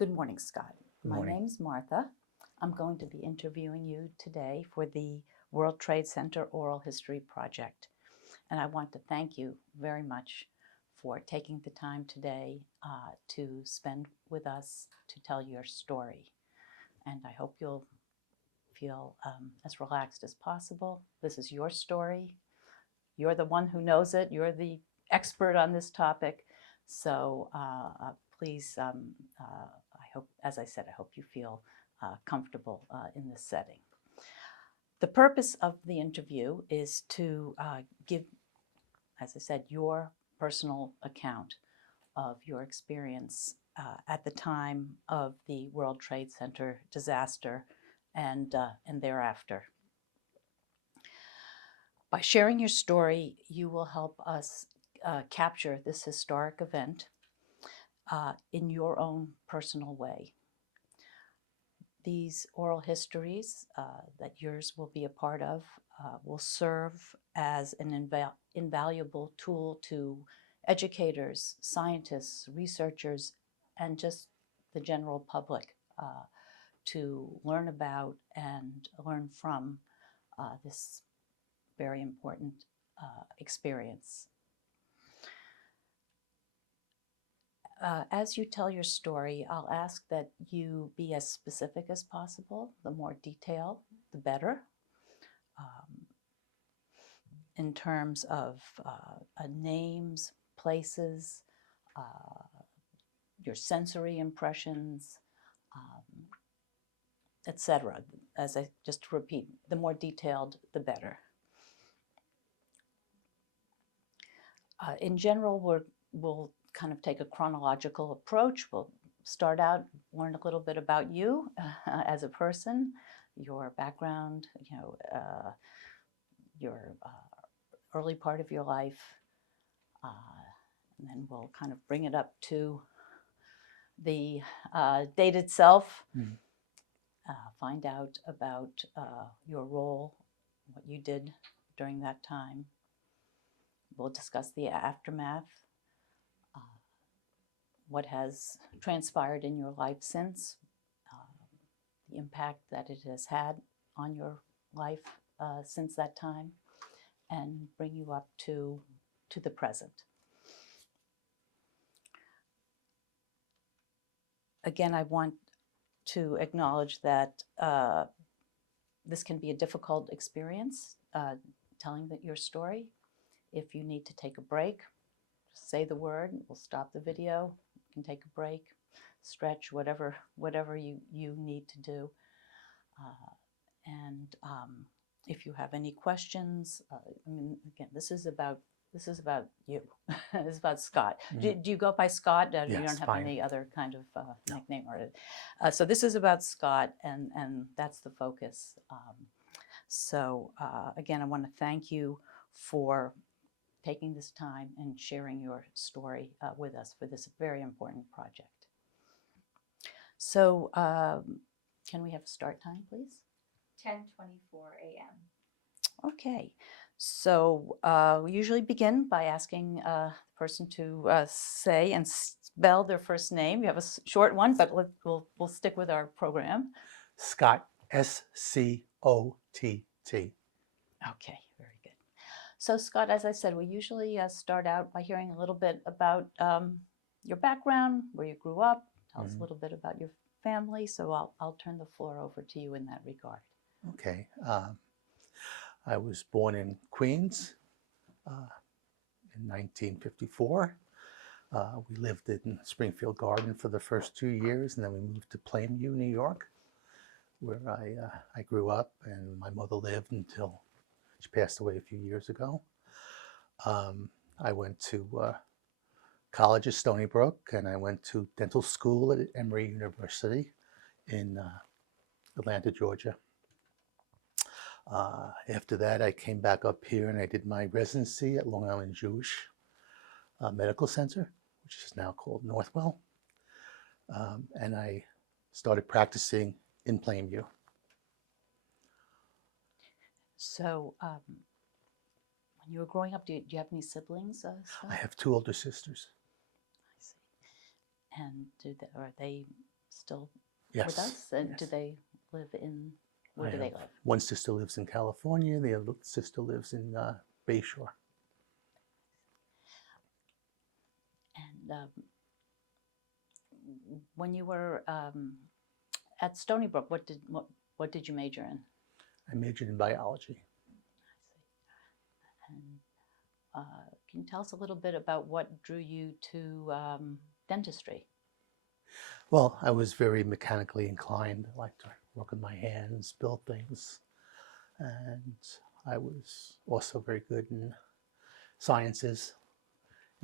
Good morning, Scott. Good My morning. name's Martha. I'm going to be interviewing you today for the World Trade Center Oral History Project. And I want to thank you very much for taking the time today to spend with us to tell your story. And I hope you'll feel as relaxed as possible. This is your story. You're the one who knows it. You're the expert on this topic. So please, I hope, as I said, I hope you feel comfortable in this setting. The purpose of the interview is to give, as I said, your personal account of your experience at the time of the World Trade Center disaster and thereafter. By sharing your story, you will help us capture this historic event in your own personal way. These oral histories that yours will be a part of will serve as an invaluable tool to educators, scientists, researchers, and just the general public to learn about and learn from this very important experience. As you tell your story, I'll ask that you be as specific as possible. The more detail, the better. In terms of names, places, your sensory impressions, etc. As I just repeat, the more detailed, the better. In general, we'll kind of take a chronological approach. We'll start out, learn a little bit about you as a person, your background, your early part of your life, and then we'll kind of bring it up to the date itself, find out about your role, what you did during that time. We'll discuss the aftermath, what has transpired in your life since, the impact that it has had on your life since that time, and bring you up to the present. Again, I want to acknowledge that this can be a difficult experience, telling your story. If you need to take a break, just say the word, we'll stop the video, you can take a break, stretch, whatever you need to do. And if you have any questions, I mean, again, this is about you. This is about Scott. Do you go by Scott? Yes, you don't have fine. any other kind of nickname or so this is about Scott, and that's the focus. Again, I want to thank you for taking this time and sharing your story with us for this very important project. So can we have a start time, please? 10:24 a.m. Okay, so we usually begin by asking the person to say and spell their first name. You have a short one, but we'll stick with our program. Scott, S-C-O-T-T. Okay, very good. So Scott, as I said, we usually start out by hearing a little bit about your background, where you grew up. Tell us a little bit about your family. So I'll turn the floor over to you in that regard. Okay. I was born in Queens in 1954. We lived in Springfield Garden for the first 2 years, and then we moved to Plainview, New York, where I grew up, and my mother lived until she passed away a few years ago. I went to college at Stony Brook, and I went to dental school at Emory University in Atlanta, Georgia. After that, I came back up here and I did my residency at Long Island Jewish Medical Center, which is now called Northwell. And I started practicing in Plainview. So when you were growing up, do you have any siblings? I have 2 older sisters. I see. And are they still Yes. with us? And yes. do they live in, where I do they have live? one sister lives in California. The other sister lives in Bayshore. And when you were at Stony Brook, what did you major in? I majored in biology. I see. And can you tell us a little bit about what drew you to dentistry? Well, I was very mechanically inclined. I liked to work with my hands, build things. And I was also very good in sciences,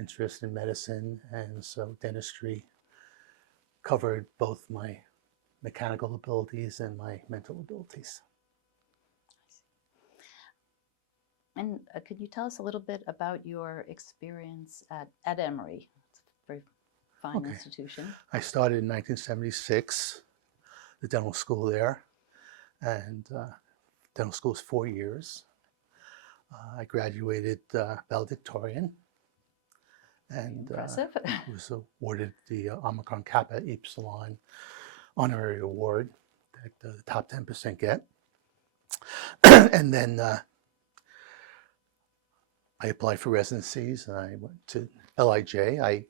interested in medicine. And so dentistry covered both my mechanical abilities and my mental abilities. And could you tell us a little bit about your experience at Emory? It's a very fine Okay. institution. I started in 1976, the dental school there, and dental school is 4 years. I graduated valedictorian and Impressive. was awarded the Omicron Kappa Epsilon honorary award that the top 10% get. And then I applied for residencies and I went to LIJ. I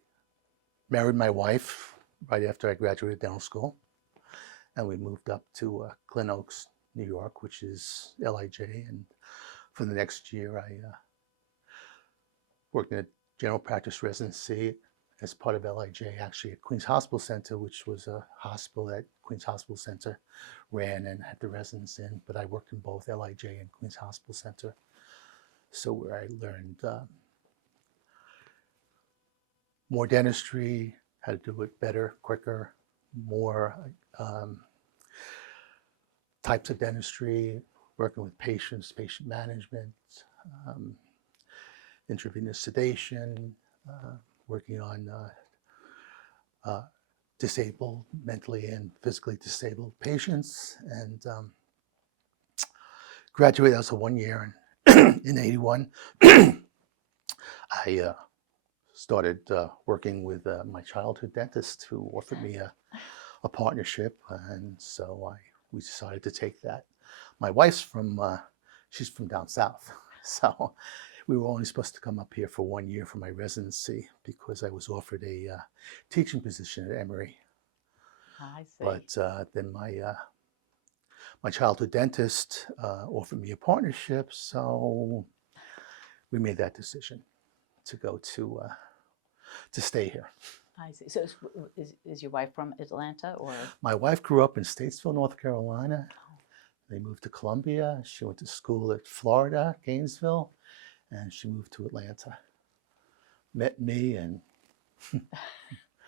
married my wife right after I graduated dental school, and we moved up to Glen Oaks, New York, which is LIJ. And for the next year, I worked in a general practice residency as part of LIJ, actually at Queens Hospital Center, which was a hospital that Queens Hospital Center ran and had the residence in. But I worked in both LIJ and Queens Hospital Center. So where I learned more dentistry, how to do it better, quicker, more types of dentistry, working with patients, patient management, intravenous sedation, working on disabled, mentally and physically disabled patients, and graduated. That was a 1 year, and in '81, I started working with my childhood dentist, who offered me a partnership, and so we decided to take that. My wife's she's from down south, so we were only supposed to come up here for 1 year for my residency because I was offered a teaching position at Emory. I see. But then my childhood dentist offered me a partnership, so we made that decision to go to stay here. I see. So is your wife from Atlanta or? My wife grew up in Statesville, North Carolina. They moved to Columbia. She went to school at Florida, Gainesville, and she moved to Atlanta. Met me, and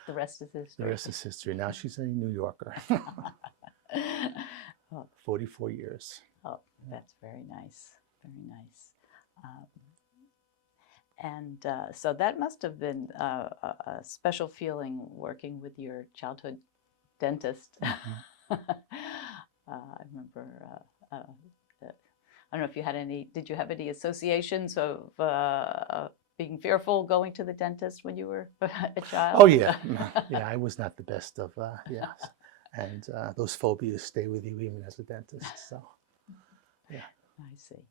The rest is history. the rest is history. Now she's a New Yorker. 44 years. Oh, that's very nice. Very nice. And so that must have been a special feeling working with your childhood dentist. Mm-hmm. I remember, I don't know if you had did you have any associations of being fearful going to the dentist when you were a child? Oh, yeah. Yeah, I was not the best of, yes. And those phobias stay with you even as a dentist, so, yeah. I see.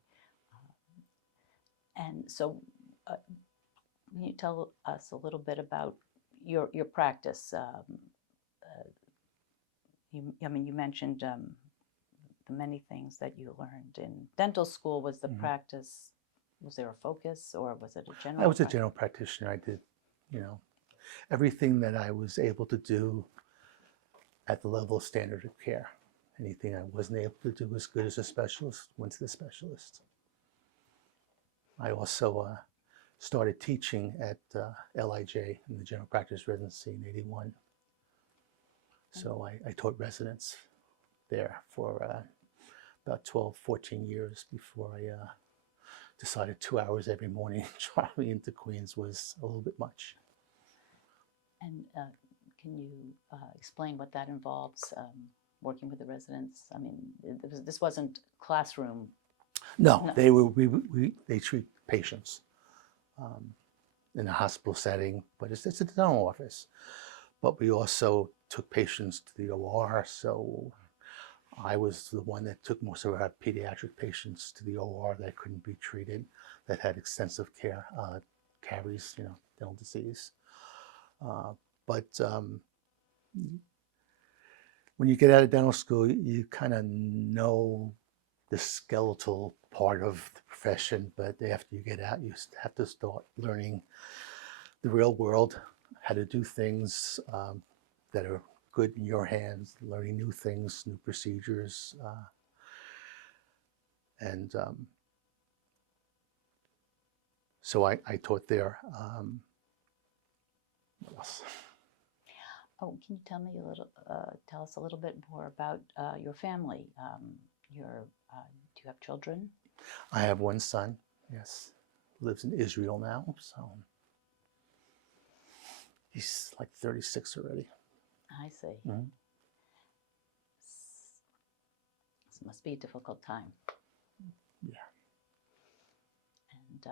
And so can you tell us a little bit about your practice? You mentioned the many things that you learned in dental school. Was the practice, was there a focus, or was it a general? I was a general practitioner. I did, everything that I was able to do at the level of standard of care. Anything I wasn't able to do as good as a specialist, went to the specialist. I also started teaching at LIJ in the general practice residency in '81. So I taught residents there for about 12, 14 years before I decided 2 hours every morning driving into Queens was a little bit much. And can you explain what that involves, working with the residents? I mean, this wasn't classroom. No. They treat patients in a hospital setting, but it's a dental office. But we also took patients to the OR, so I was the one that took most of our pediatric patients to the OR that couldn't be treated, that had extensive care, caries, dental disease. But when you get out of dental school, you kind of know the skeletal part of the profession, but after you get out, you have to start learning the real world, how to do things that are good in your hands, learning new things, new procedures. So I taught there. What else? Oh, can you tell us a little bit more about your family? Do you have children? I have one son, yes, lives in Israel now, so he's like 36 already. I see. Mm-hmm. This must be a difficult time. Yeah. And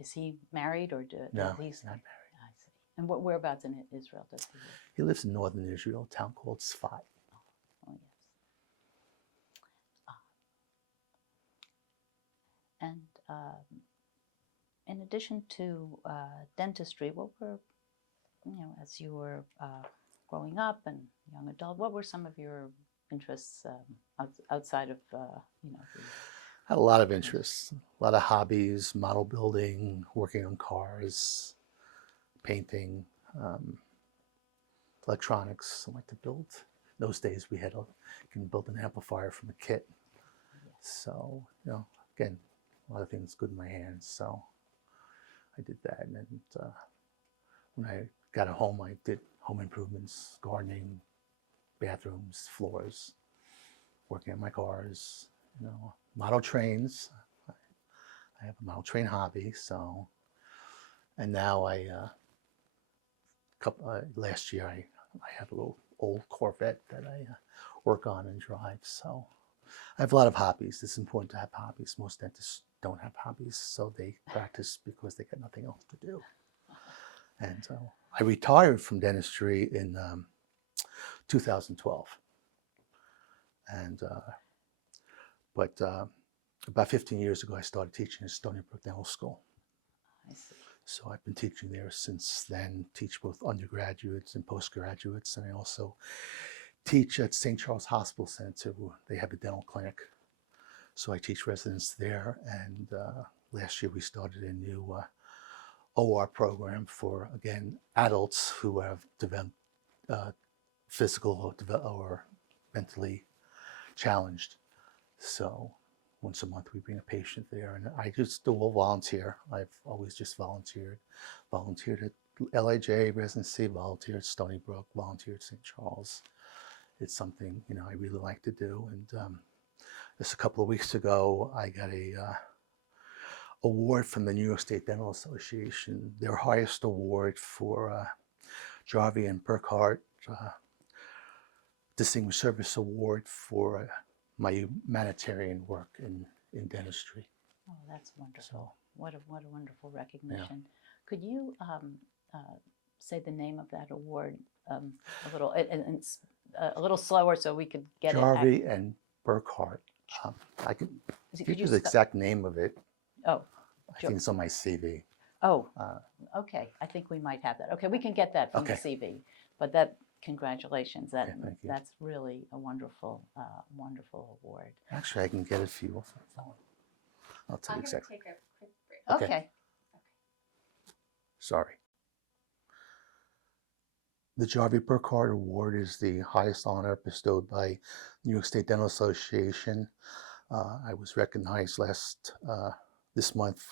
is he married or No, he's not married. I see. And whereabouts in Israel does he live? He lives in northern Israel, a town called Sfat. Oh, yes. And in addition to dentistry, what were, as you were growing up and young adult, what were some of your interests outside of, Had a lot of interests, a lot of hobbies, model building, working on cars, painting, electronics. I like to build. In those days, you can build an amplifier from a kit. So, again, a lot of things good in my hands. So I did that. And then when I got a home, I did home improvements, gardening, bathrooms, floors, working on my cars, model trains. I have a model train hobby. So, and now last year I have a little old Corvette that I work on and drive. So I have a lot of hobbies. It's important to have hobbies. Most dentists don't have hobbies, so they practice because they got nothing else to do. And so I retired from dentistry in 2012. And but about 15 years ago, I started teaching at Stony Brook Dental School. I see. So I've been teaching there since then, teach both undergraduates and postgraduates, and I also teach at St. Charles Hospital Center, where they have a dental clinic. So I teach residents there, and last year we started a new OR program for, again, adults who have developed physical or mentally challenged. So once a month we bring a patient there, and I just do all volunteer. I've always just volunteered at LIJ residency, volunteered at Stony Brook, volunteered at St. Charles. It's something I really like to do. And just a couple of weeks ago, I got a award from the New York State Dental Association, their highest award for Jarvie and Burkhart Distinguished Service Award for my humanitarian work in dentistry. Oh, that's wonderful. So, what a wonderful recognition. Yeah. Could you say the name of that award a little slower so we could get Jarvie and Burkhart. I can give you the exact name of it. Oh. I think it's on my CV. Oh, okay. I think we might have that. Okay, we can get that from the CV. But congratulations. That's really a wonderful award. Actually, I can get it for you off the phone. I'll tell you exactly. I'm going to take a quick break. Okay. Sorry. The Jarvie Burkhart Award is the highest honor bestowed by New York State Dental Association. I was recognized this month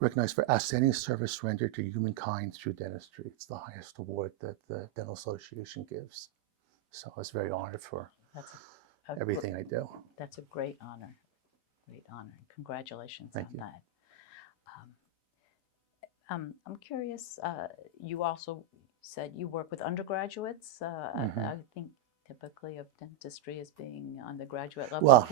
recognized for outstanding service rendered to humankind through dentistry. It's the highest award that the Dental Association gives. So I was very honored for everything I do. That's a great honor. Great honor. Congratulations on that. I'm curious, you also said you work with undergraduates. I think typically of dentistry as being undergraduate level. Well,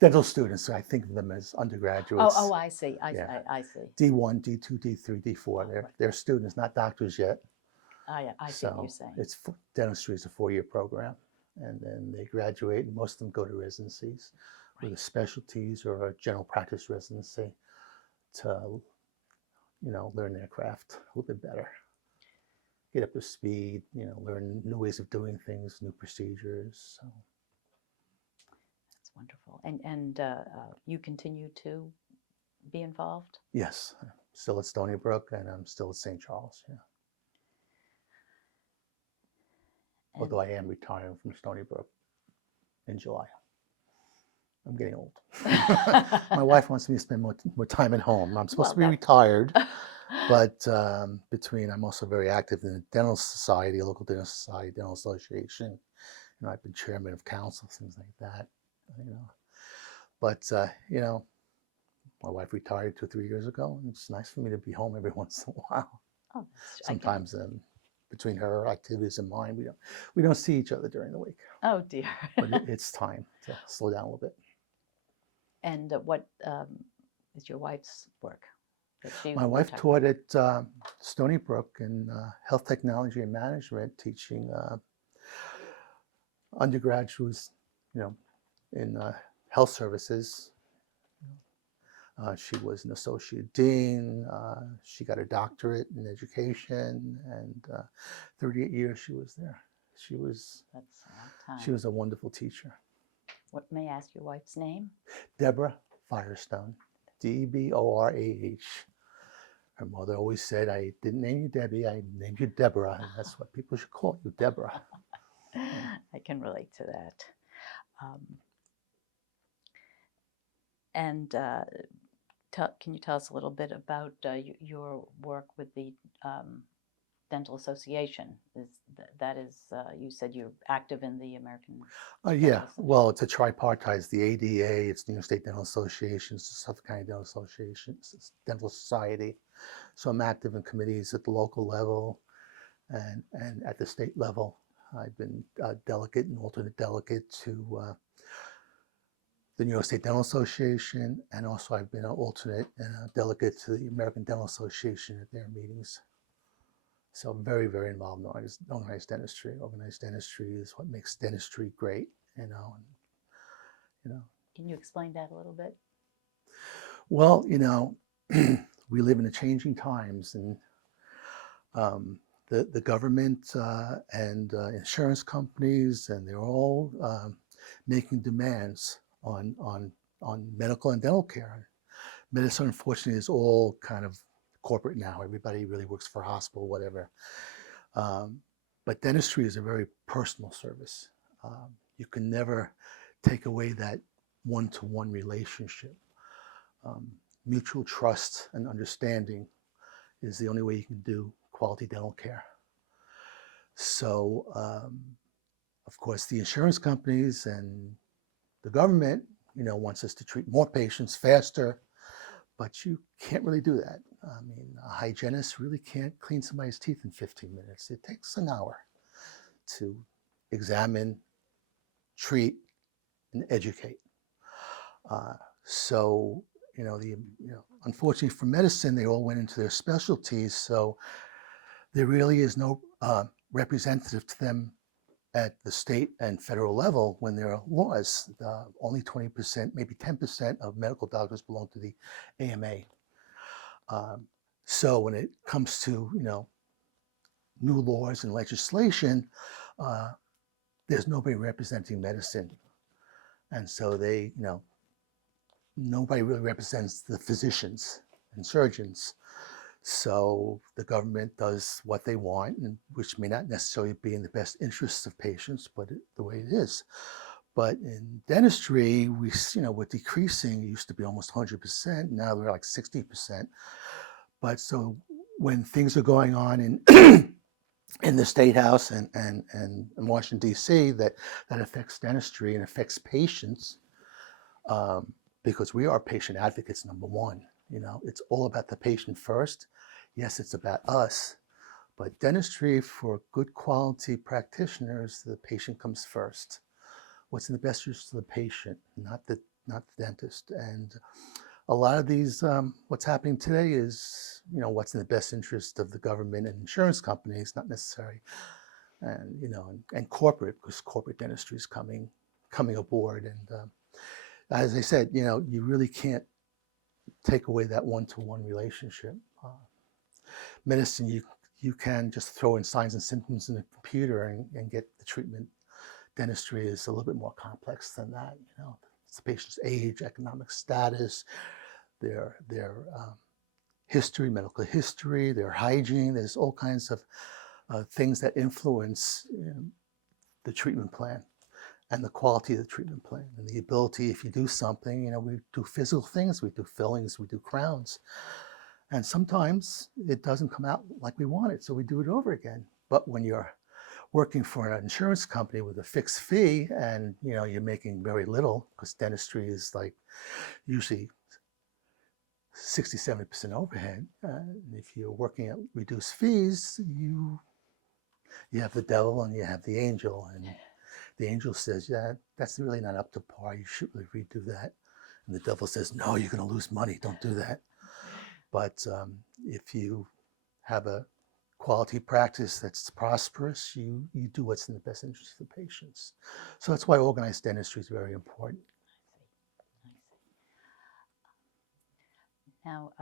dental students, I think of them as undergraduates. Oh, I see. I see. D1, D2, D3, D4. They're students, not doctors yet. I see what So you're saying. dentistry is a 4-year program, and then they graduate, and most of them go to residencies, with specialties or a general practice residency to, learn their craft a little bit better, get up to speed, learn new ways of doing things, new procedures. So. That's wonderful. And you continue to be involved? Yes, I'm still at Stony Brook, and I'm still at St. Charles. Yeah. And Although I am retiring from Stony Brook in July. I'm getting old. My wife wants me to spend more time at home. I'm supposed to be retired, but I'm also very active in the dental society, local dental society, dental association. I've been chairman of council, things like that. But my wife retired 2 or 3 years ago, and it's nice for me to be home every once in a while. Oh, Sometimes between her activities and mine, we don't see each other during the week. Oh dear. But it's time to slow down a little bit. And what is your wife's work? My wife taught at Stony Brook in health technology and management, teaching undergraduates, in health services. She was an associate dean. She got a doctorate in education, and 38 years she was there. That's a long time. She was a wonderful teacher. What, may I ask your wife's name? Deborah Firestone, Deborah. Her mother always said, "I didn't name you Debbie, I named you Deborah," and that's what people should call you, Deborah. I can relate to that. Can you tell us a little bit about your work with the Dental Association? You said you're active in the American. Yeah, well, it's a tripartite. It's the ADA, it's the New York State Dental Association, it's the Suffolk County Dental Association, it's Dental Society. So I'm active in committees at the local level and at the state level. I've been a delegate and alternate delegate to the New York State Dental Association, and also I've been an alternate and a delegate to the American Dental Association at their meetings. So I'm very, very involved in organized dentistry. Organized dentistry is what makes dentistry great, Can you explain that a little bit? Well, we live in changing times, and the government and insurance companies, and they're all making demands on medical and dental care. Medicine, unfortunately, is all kind of corporate now. Everybody really works for a hospital, whatever. But dentistry is a very personal service. You can never take away that one-to-one relationship. Mutual trust and understanding is the only way you can do quality dental care. So, of course, the insurance companies and the government, wants us to treat more patients faster, but you can't really do that. I mean, a hygienist really can't clean somebody's teeth in 15 minutes. It takes an hour to examine, treat, and educate. Unfortunately for medicine, they all went into their specialties, so there really is no representative to them at the state and federal level when there are laws. Only 20%, maybe 10% of medical doctors belong to the AMA. So when it comes to, new laws and legislation, there's nobody representing medicine. And so nobody really represents the physicians and surgeons. So the government does what they want, which may not necessarily be in the best interests of patients, but the way it is. But in dentistry, we're decreasing. It used to be almost 100%. Now we're like 60%. But so when things are going on in the State House and in Washington, D.C., that affects dentistry and affects patients, because we are patient advocates, number one. It's all about the patient first. Yes, it's about us, but dentistry for good quality practitioners, the patient comes first. What's in the best interest of the patient, not the dentist. And a lot of these, what's happening today is, what's in the best interest of the government and insurance companies, not necessary, and and corporate, because corporate dentistry is coming aboard. And as I said, you really can't take away that one-to-one relationship. Medicine, you can just throw in signs and symptoms in the computer and get the treatment. Dentistry is a little bit more complex than that. It's the patient's age, economic status, their history, medical history, their hygiene. There's all kinds of things that influence the treatment plan and the quality of the treatment plan and the ability. If you do something, we do physical things, we do fillings, we do crowns, and sometimes it doesn't come out like we want it, so we do it over again. But when you're working for an insurance company with a fixed fee and you're making very little, because dentistry is like usually 60-70% overhead. If you're working at reduced fees, you have the devil and you have the angel, and the angel says, yeah, that's really not up to par, you should really redo that. And the devil says, no, you're going to lose money, don't do that. But if you have a quality practice that's prosperous, you do what's in the best interest of the patients. So that's why organized dentistry is very important. Now,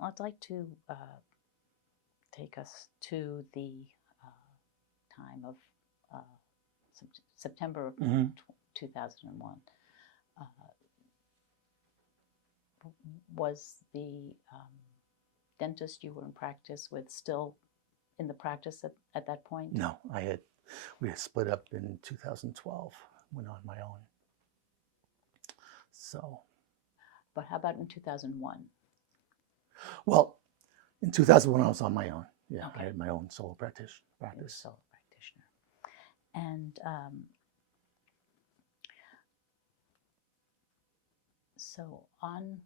I'd like to take us to the time of September of 2001. Was the dentist you were in practice with still in the practice at that point? No, we had split up in 2012, went on my own. So. But how about in 2001? Well, in 2001, I was on my own. Yeah, Okay. I had my own solo practice. Solo practitioner. And so on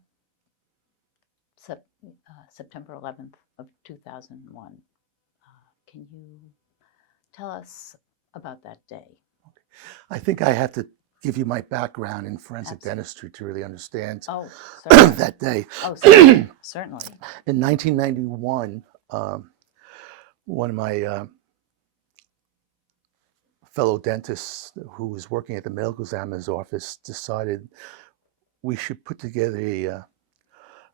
September 11th of 2001, can you tell us about that day? Okay. I think I have to give you my background in forensic Absolutely. dentistry to really understand certainly. that day. Certainly. In 1991, one of my fellow dentists who was working at the medical examiner's office decided we should put together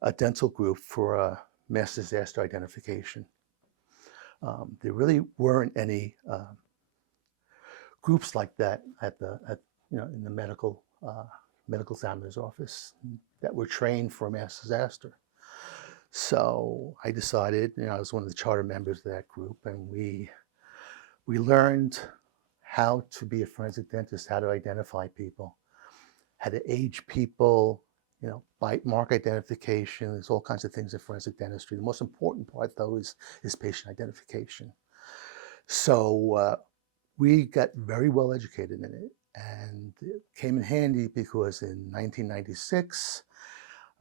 a dental group for mass disaster identification. There really weren't any groups like that in the medical examiner's office that were trained for a mass disaster. So I decided, I was one of the charter members of that group, and we learned how to be a forensic dentist, how to identify people, how to age people, bite mark identification. There's all kinds of things in forensic dentistry. The most important part, though, is patient identification. So we got very well educated in it, and it came in handy because in 1996,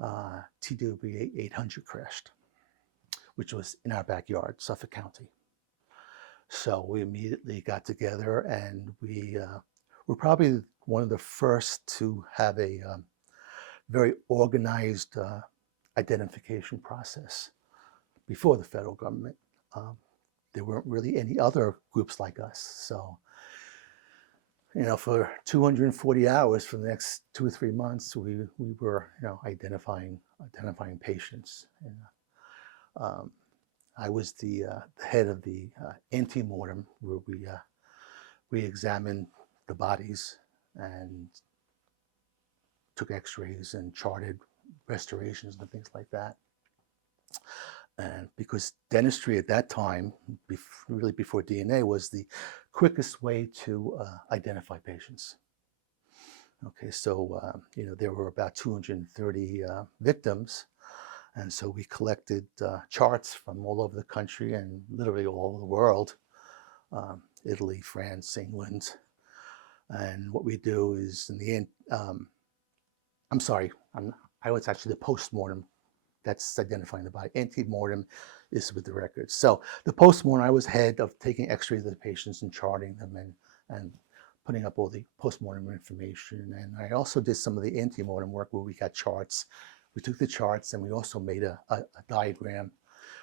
TWA 800 crashed, which was in our backyard, Suffolk County. So we immediately got together, and we were probably one of the first to have a very organized identification process before the federal government. There weren't really any other groups like us. So, for 240 hours for the next 2 or 3 months, we were, identifying patients. And I was the head of the antemortem, where we examined the bodies and took x-rays and charted restorations and things like that. And because dentistry at that time, really before DNA, was the quickest way to identify patients. Okay, so there were about 230 victims, and so we collected charts from all over the country and literally all over the world, Italy, France, England. And what we do is, in the end, I was actually the postmortem. That's identifying the body. Antemortem is with the records. So the postmortem, I was head of taking x-rays of the patients and charting them and putting up all the postmortem information. And I also did some of the antemortem work where we got charts. We took the charts and we also made a diagram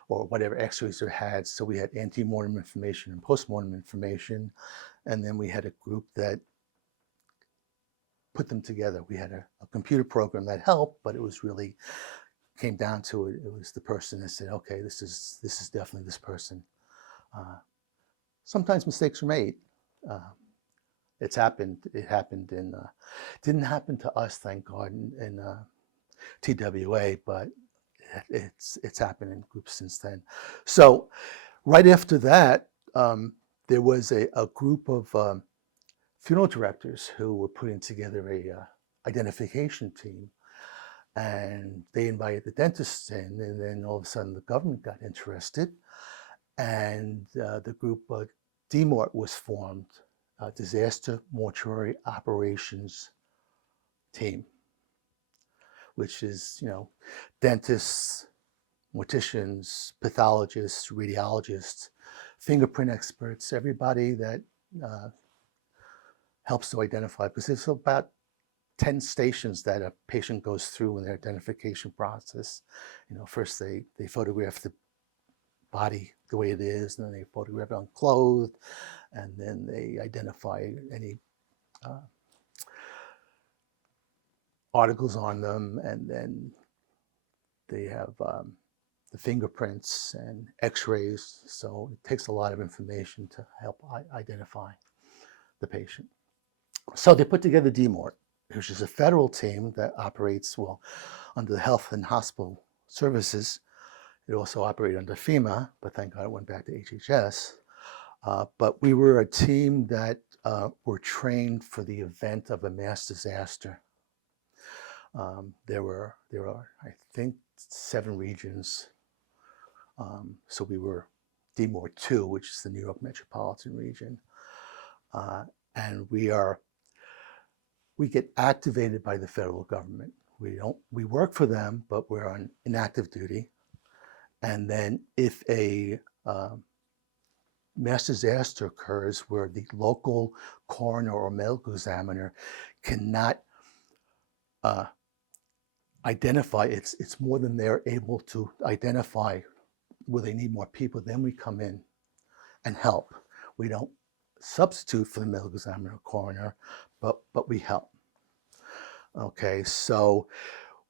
or whatever x-rays they had. So we had antemortem information and postmortem information. And then we had a group that put them together. We had a computer program that helped, but it was really came down to it. It was the person that said, okay, this is definitely this person. Sometimes mistakes were made. It's happened. It happened in, didn't happen to us, thank God, in TWA, but it's happened in groups since then. So right after that, there was a group of funeral directors who were putting together a identification team, and they invited the dentists in, and then all of a sudden the government got interested, and the group DMORT was formed, Disaster Mortuary Operations Team, which is, dentists, morticians, pathologists, radiologists, fingerprint experts, everybody that helps to identify, because there's about 10 stations that a patient goes through in their identification process. First they photograph the body the way it is, and then they photograph it unclothed, and then they identify any articles on them, and then they have the fingerprints and x-rays. So it takes a lot of information to help identify the patient. So they put together DMORT, which is a federal team that operates, well, under the Health and Hospital Services. It also operated under FEMA, but thank God it went back to HHS. But we were a team that were trained for the event of a mass disaster. There are, I think, 7 regions. So we were DMORT 2, which is the New York metropolitan region. And we get activated by the federal government. We work for them, but we're on inactive duty. And then if a mass disaster occurs where the local coroner or medical examiner cannot identify, it's more than they're able to identify where they need more people, then we come in and help. We don't substitute for the medical examiner or coroner, but we help. Okay, so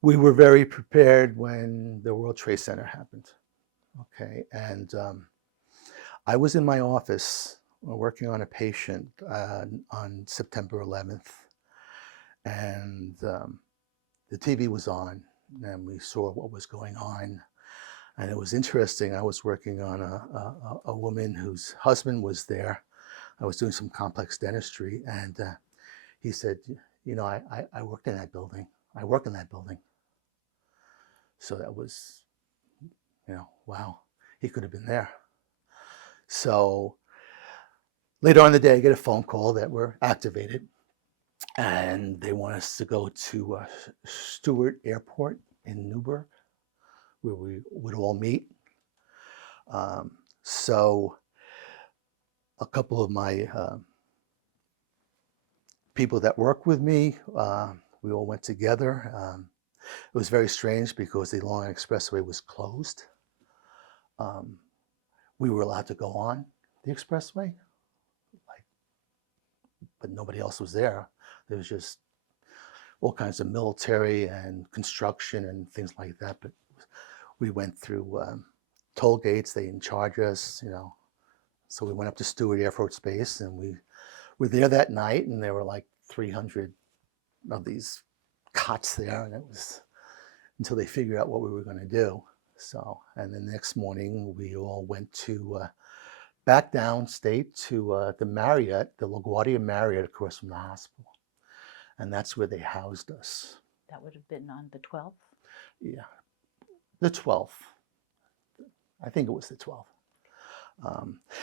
we were very prepared when the World Trade Center happened. Okay, and I was in my office working on a patient on September 11th, and the TV was on, and we saw what was going on. And it was interesting. I was working on a woman whose husband was there. I was doing some complex dentistry, and he said, I worked in that building. I work in that building. So that was, wow, he could have been there. So later on in the day, I get a phone call that we're activated, and they want us to go to Stewart Airport in Newburgh, where we would all meet. So a couple of my people that work with me, we all went together. It was very strange because the Long Island Expressway was closed. We were allowed to go on the expressway, but nobody else was there. There was just all kinds of military and construction and things like that. But we went through toll gates. They didn't charge us, So we went up to Stewart Air Force Base, and we were there that night, and there were like 300 of these cots there, and it was until they figured out what we were going to do. So, and then the next morning we all went to back downstate to the Marriott, the LaGuardia Marriott across from the hospital, and that's where they housed us. That would have been on the 12th? Yeah, the 12th. I think it was the 12th.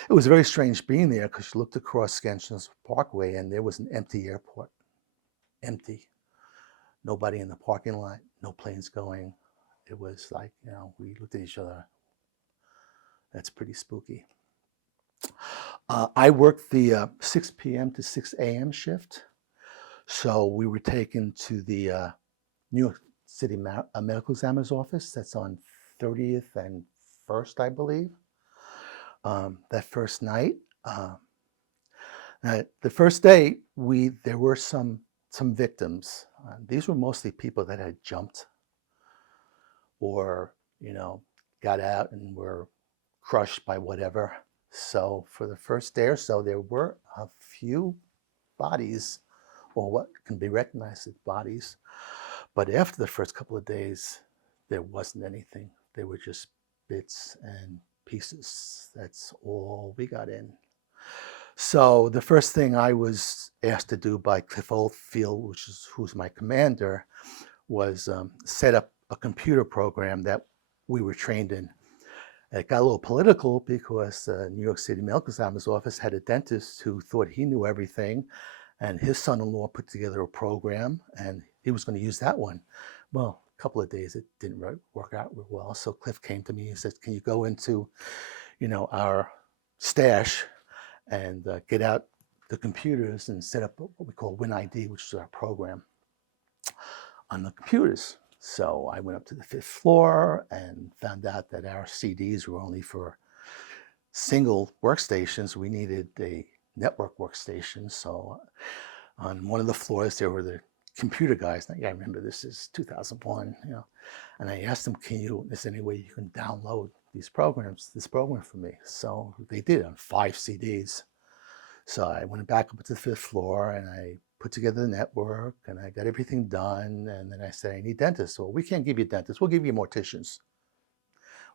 It was very strange being there because you looked across Skansen's Parkway and there was an empty airport. Empty. Nobody in the parking lot, no planes going. It was like, we looked at each other. That's pretty spooky. I worked the 6 p.m. to 6 a.m. shift. So we were taken to the New York City Medical Examiner's office. That's on 30th and 1st, I believe. That first night. The first day, there were some victims. These were mostly people that had jumped or, got out and were crushed by whatever. So for the first day or so, there were a few bodies, or what can be recognized as bodies. But after the first couple of days, there wasn't anything. They were just bits and pieces. That's all we got in. So the first thing I was asked to do by Cliff Oldfield, who's my commander, was set up a computer program that we were trained in. It got a little political because the New York City Medical Examiner's office had a dentist who thought he knew everything, and his son-in-law put together a program, and he was going to use that one. Well, a couple of days it didn't work out real well, so Cliff came to me and said, "Can you go into, our stash and get out the computers and set up what we call WinID, which is our program on the computers?" So I went up to the 5th floor and found out that our CDs were only for single workstations. We needed a network workstation. So on one of the floors, there were the computer guys. Now, I remember this is 2001, and I asked them, is there any way you can download this program for me? So they did on 5 CDs. So I went back up to the 5th floor and I put together the network and I got everything done. And then I said, I need dentists. Well, we can't give you dentists. We'll give you morticians.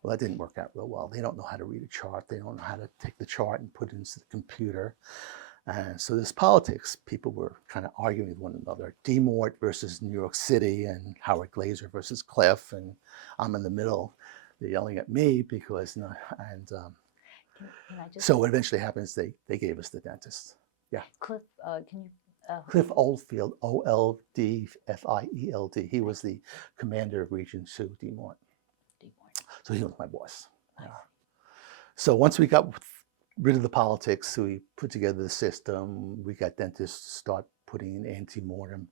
Well, that didn't work out real well. They don't know how to read a chart. They don't know how to take the chart and put it into the computer. And so there's politics. People were kind of arguing with one another. DMORT versus New York City and Howard Glazer versus Cliff. And I'm in the middle. They're yelling at me because, Can I just, so what eventually happens, they gave us the dentist. Yeah. Cliff, can you? Cliff Oldfield, Oldfield. He was the commander of Region 2, DMORT. So he was my boss. So once we got rid of the politics, we put together the system. We got dentists to start putting in ante-mortem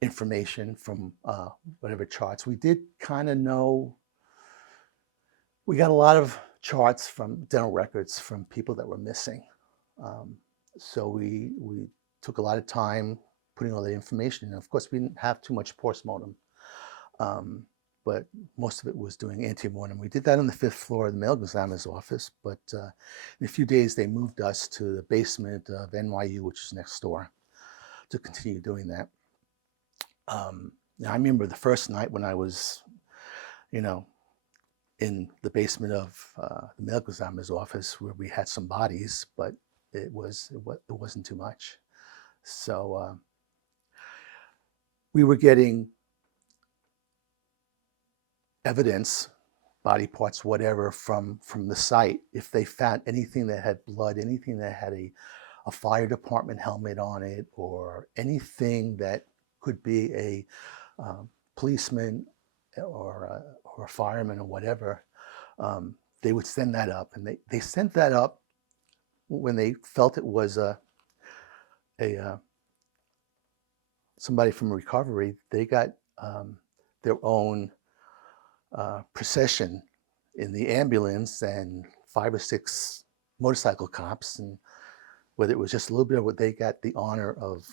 information from whatever charts. We did kind of know. We got a lot of charts from dental records from people that were missing. So we took a lot of time putting all the information in. Of course, we didn't have too much postmortem, but most of it was doing ante-mortem. We did that on the 5th floor of the medical examiner's office, but in a few days they moved us to the basement of NYU, which is next door, to continue doing that. Now I remember the first night when I was, in the basement of the medical examiner's office where we had some bodies, but it wasn't too much. So we were getting evidence, body parts, whatever, from the site. If they found anything that had blood, anything that had a fire department helmet on it, or anything that could be a policeman or a fireman or whatever, they would send that up. And they sent that up when they felt it was somebody from recovery. They got their own procession in the ambulance and 5 or 6 motorcycle cops, and whether it was just a little bit of what, they got the honor of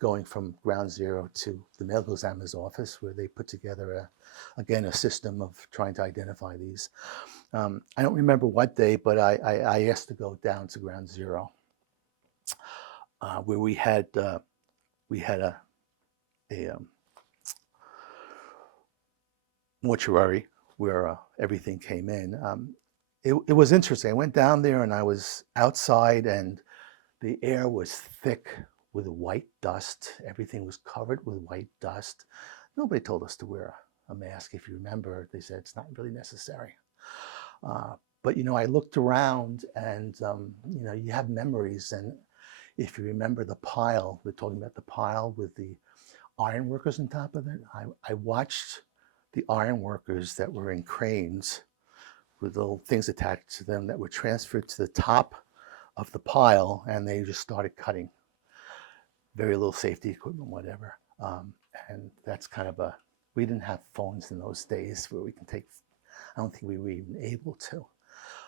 going from ground zero to the medical examiner's office, where they put together a system of trying to identify these. I don't remember what day, but I asked to go down to ground zero, where we had a mortuary where everything came in. It was interesting. I went down there and I was outside, and the air was thick with white dust. Everything was covered with white dust. Nobody told us to wear a mask. If you remember, they said it's not really necessary. But I looked around, and you have memories. And if you remember the pile, we're talking about the pile with the iron workers on top of it. I watched the iron workers that were in cranes with little things attached to them that were transferred to the top of the pile, and they just started cutting. Very little safety equipment, whatever. And that's kind of we didn't have phones in those days where we can take, I don't think we were even able to.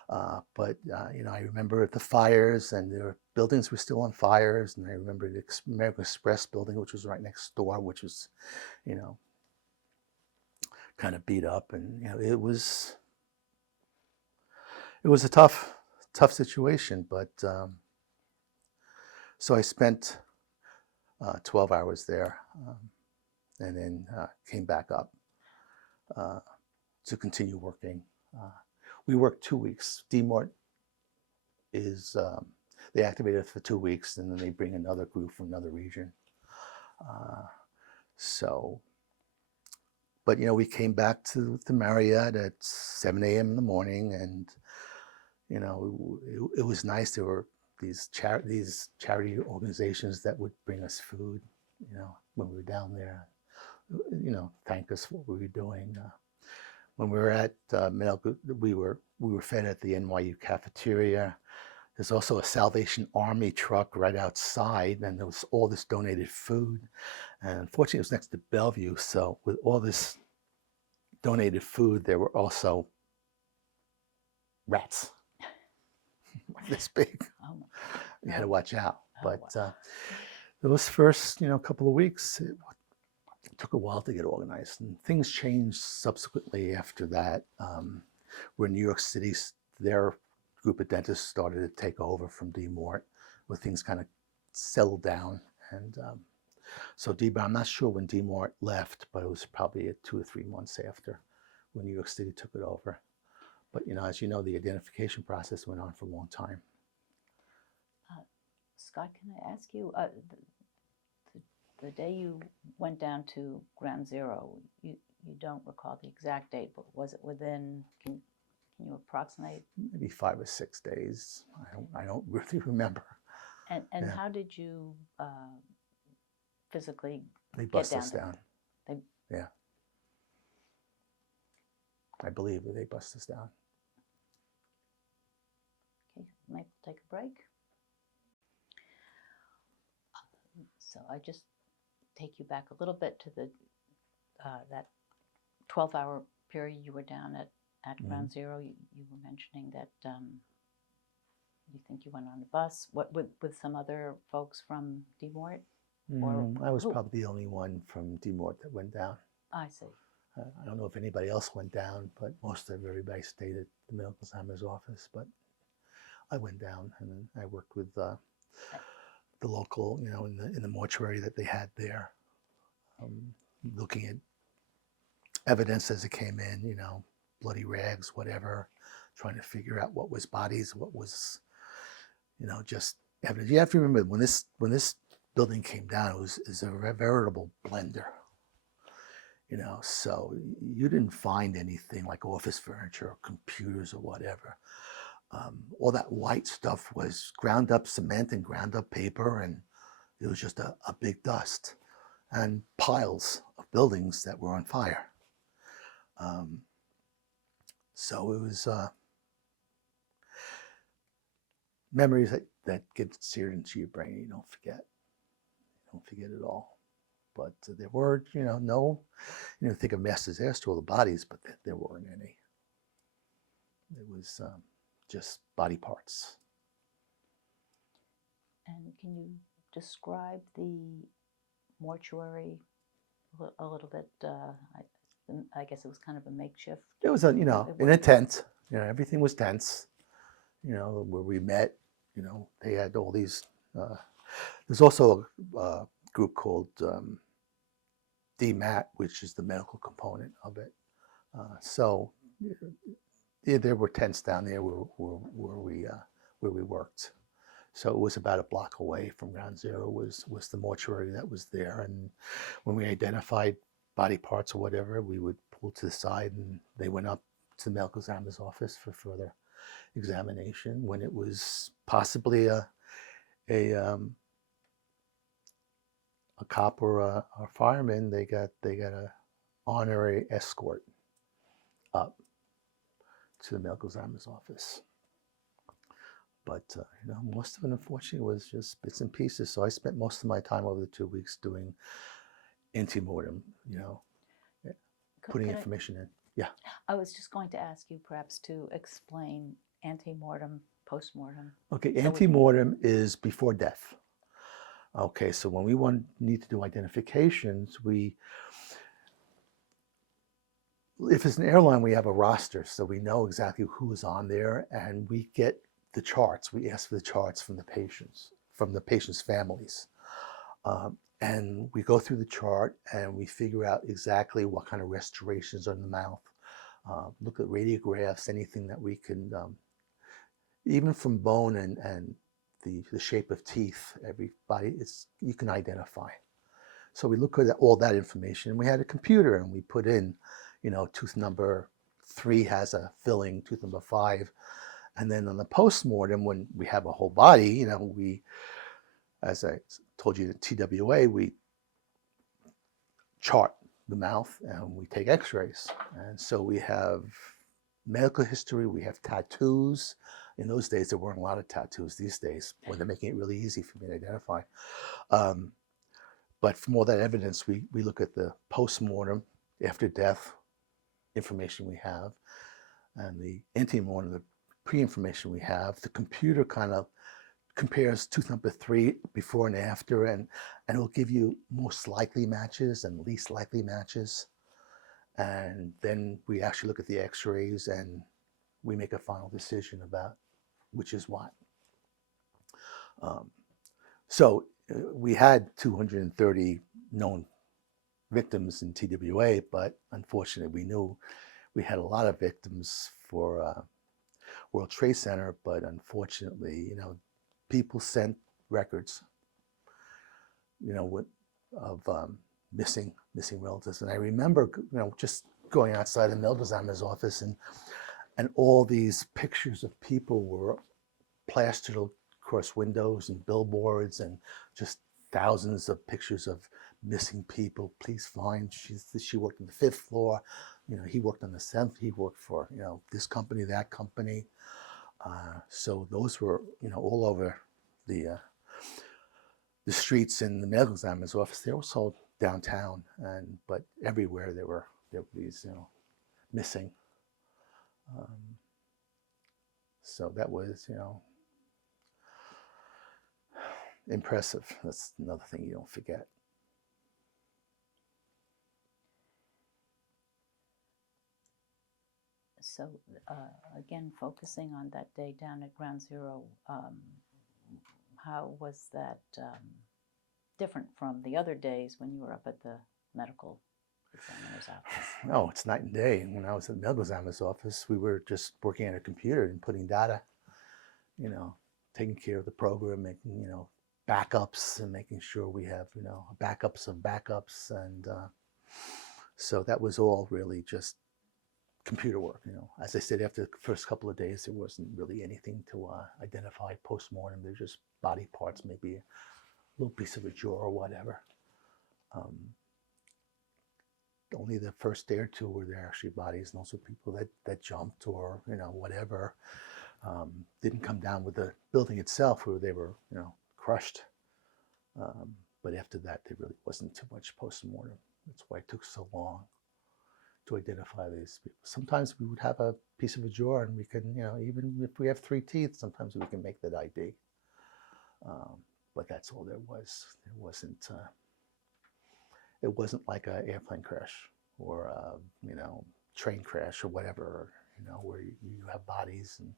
But I remember the fires, and their buildings were still on fires, and I remember the American Express building, which was right next door, which was, kind of beat up, and it was a tough situation. But so I spent 12 hours there, and then came back up to continue working. We worked 2 weeks. DMORT is, they activate it for 2 weeks, and then they bring another group from another region. But we came back to the Marriott at 7 a.m. in the morning, and it was nice. There were these charity organizations that would bring us food, when we were down there, thank us for what we were doing. When we were at we were fed at the NYU cafeteria. There's also a Salvation Army truck right outside, and there was all this donated food. And unfortunately, it was next to Bellevue, so with all this donated food, there were also rats this big. Oh, You had to watch out. wow. But those first, couple of weeks, it took a while to get organized, and things changed subsequently after that. Where New York City, their group of dentists started to take over from DMORT, where things kind of settled down. And so I'm not sure when DMORT left, but it was probably 2 or 3 months after when New York City took it over. But as you know, the identification process went on for a long time. Scott, can I ask you, the day you went down to Ground Zero, you don't recall the exact date, but was it within? Can you approximate? Maybe 5 or 6 days. I don't really remember. And Yeah. how did you physically They get bust down us there? down. They- Yeah. I believe they bust us down. Okay, might take a break. So I just take you back a little bit to the that 12-hour period you were down at Ground Zero. You were mentioning that you think you went on a bus. What with some other folks from DMORT? I was who? probably the only one from DMORT that went down. I see. I don't know if anybody else went down, but most of everybody stayed at the medical examiner's office. But I went down, and I worked with the local, in the mortuary that they had there, looking at evidence as it came in, bloody rags, whatever, trying to figure out what was bodies, what was, just evidence. You have to remember when this building came down, it was a veritable blender. So you didn't find anything like office furniture or computers or whatever. All that white stuff was ground up cement and ground up paper, and it was just a big dust and piles of buildings that were on fire. So it was memories that get seared into your brain. You don't forget. You don't forget it all. But there were, no, think of mass disaster, all the bodies, but there weren't any. It was just body parts. And can you describe the mortuary a little bit? I guess it was kind of a makeshift. It was in a tent. Everything was tents. Where we met. They had all these. There's also a group called DMORT, which is the medical component of it. So there were tents down there where we worked. So it was about a block away from Ground Zero was the mortuary that was there. And when we identified body parts or whatever, we would pull to the side, and they went up to the medical examiner's office for further examination. When it was possibly a cop or a fireman, they got a honorary escort up to the medical examiner's office. But most of it, unfortunately, was just bits and pieces. So I spent most of my time over the 2 weeks doing antemortem, putting Could information in. Yeah. I was just going to ask you perhaps to explain antemortem, postmortem. Okay, So we- antemortem is before death. Okay, so when we need to do identifications, if it's an airline, we have a roster, so we know exactly who is on there, and we get the charts. We ask for the charts from the patients' families. And we go through the chart and we figure out exactly what kind of restorations are in the mouth. Look at radiographs, anything that we can, even from bone and the shape of teeth, everybody, you can identify. So we look at all that information, and we had a computer, and we put in, tooth number 3 has a filling, tooth number 5. And then on the postmortem, when we have a whole body, we, as I told you, the TWA, we chart the mouth and we take x-rays. And so we have medical history, we have tattoos. In those days, there weren't a lot of tattoos. These days, when they're making it really easy for me to identify. But from all that evidence, we look at the postmortem, after death information we have, and the antemortem, the pre-information we have. The computer kind of compares tooth number 3 before and after, and it will give you most likely matches and least likely matches. And then we actually look at the x-rays and we make a final decision about which is what. So we had 230 known victims in TWA, but unfortunately we knew we had a lot of victims for World Trade Center, but unfortunately, people sent records, of missing relatives. And I remember, just going outside the medical examiner's office, and all these pictures of people were plastered across windows and billboards, and just thousands of pictures of missing people. Please find. She worked on the 5th floor. He worked on the 7th. He worked for this company, that company. So those were all over the streets in the medical examiner's office. They were sold downtown, but everywhere there were these missing. So that was impressive. That's another thing you don't forget. So again, focusing on that day down at Ground Zero, how was that different from the other days when you were up at the medical examiner's office? Oh, it's night and day. When I was at the medical examiner's office, we were just working at a computer and putting data, taking care of the program, making, backups, and making sure we have, backups of backups. And so that was all really just computer work. As I said, after the first couple of days, there wasn't really anything to identify post-mortem. They're just body parts, maybe a little piece of a jaw or whatever. Only the first day or 2 were there actually bodies, and also people that jumped or whatever. Didn't come down with the building itself, where they were crushed. But after that, there really wasn't too much post-mortem. That's why it took so long to identify these people. Sometimes we would have a piece of a jaw, and we can, even if we have 3 teeth, sometimes we can make that ID. But that's all there was. It wasn't like an airplane crash or a, train crash or whatever, where you have bodies and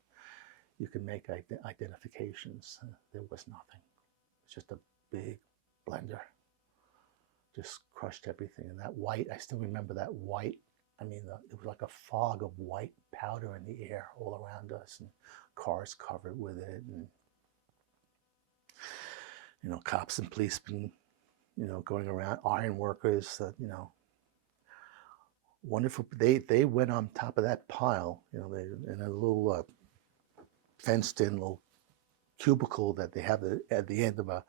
you can make identifications. There was nothing. It's just a big blender. Just crushed everything. And that white, I still remember that white. I mean, it was like a fog of white powder in the air all around us, and cars covered with it, and cops and policemen, going around, iron workers, wonderful. They went on top of that pile, they in a little fenced-in little cubicle that they have at the end of a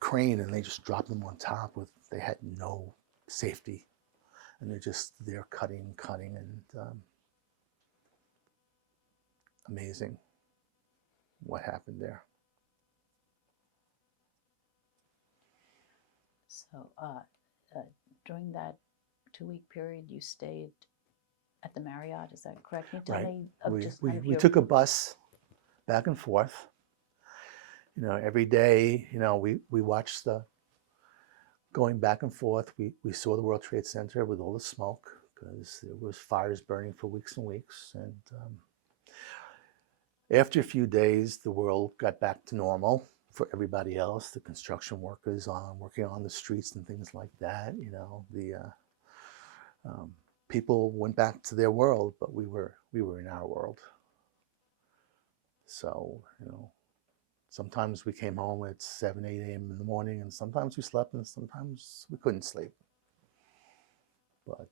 crane, and they just dropped them on top with. They had no safety, and they're just there cutting, and amazing what happened there. So during that 2-week period, you stayed at the Marriott, is that correct? Can you tell Right. me of just We, kind of we your... took a bus back and forth. Every day, we watched the going back and forth. We saw the World Trade Center with all the smoke because there was fires burning for weeks and weeks. And after a few days, the world got back to normal for everybody else. The construction workers working on the streets and things like that. People went back to their world, but we were in our world. So sometimes we came home at 7, 8 a.m. in the morning, and sometimes we slept, and sometimes we couldn't sleep. But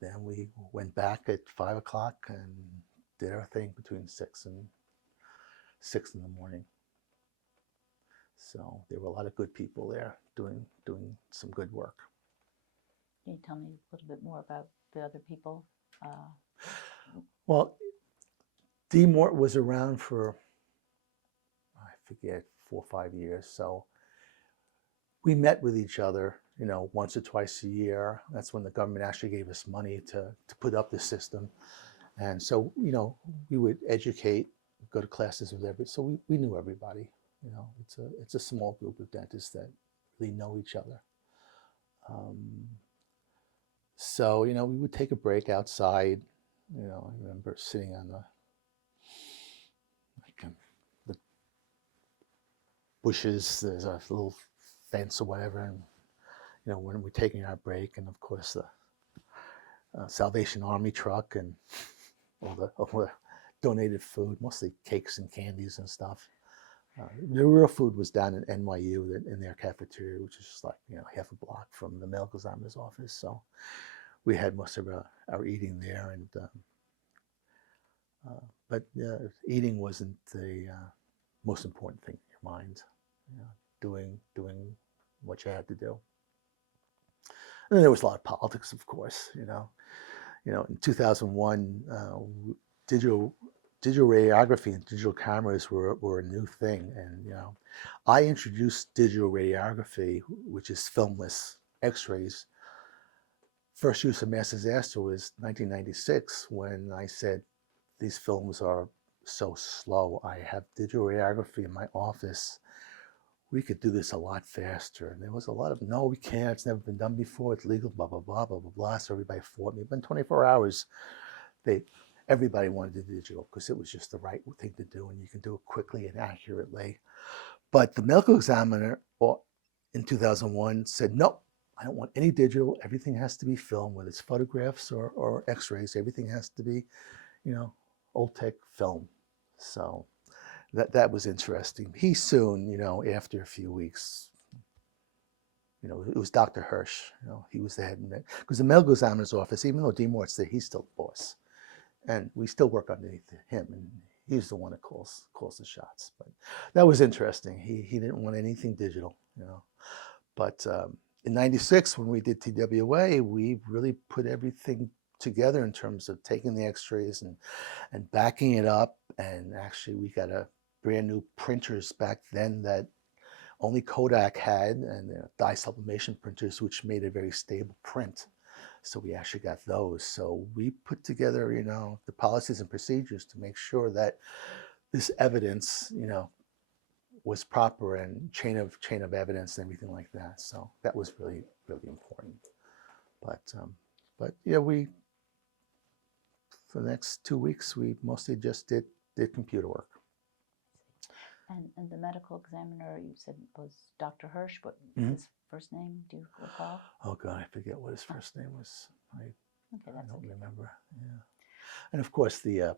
then we went back at 5 o'clock and did our thing between 6 in the morning. So there were a lot of good people there doing some good work. Can you tell me a little bit more about the other people? Well, DMORT was around for, I forget, 4 or 5 years. So we met with each other, once or twice a year. That's when the government actually gave us money to put up the system. And so, we would educate, go to classes with everybody. So we knew everybody. It's a small group of dentists that really know each other. So, we would take a break outside. I remember sitting on the bushes. There's a little fence or whatever, and when we're taking our break, and of course the Salvation Army truck and all the donated food, mostly cakes and candies and stuff. The real food was down in NYU in their cafeteria, which is just like half a block from the medical examiner's office. So we had most of our eating there, and but eating wasn't the most important thing in your mind. Doing what you had to do. And there was a lot of politics, of course. In 2001, digital radiography and digital cameras were a new thing, and I introduced digital radiography, which is filmless X-rays. First use of mass disaster was 1996, when I said these films are so slow. I have digital radiography in my office. We could do this a lot faster. And there was a lot of, no, we can't. It's never been done before. It's legal, blah, blah, blah, blah, blah, blah. So everybody fought me. But in 24 hours, everybody wanted to do digital because it was just the right thing to do, and you can do it quickly and accurately. But the medical examiner in 2001 said, no, I don't want any digital. Everything has to be film, whether it's photographs or X-rays. Everything has to be, old tech film. So that was interesting. He soon, after a few weeks, it was Dr. Hirsch. He was the head, because the medical examiner's office, even though DMORT's there, he's still the boss, and we still work underneath him, and he's the one that calls the shots. But that was interesting. He didn't want anything digital, But in '96, when we did TWA, we really put everything together in terms of taking the X-rays and backing it up. And actually, we got a brand new printers back then that only Kodak had, and dye sublimation printers, which made a very stable print. So we actually got those. So we put together, the policies and procedures to make sure that this evidence, was proper, and chain of evidence and everything like that. So that was really, really important. But yeah, for the next 2 weeks, we mostly just did computer work. And the medical examiner, you said, was Dr. Hirsch. What Mm-hmm. his first name? Do you recall? Oh God, I forget what his first name was. I don't remember. Yeah, and of course the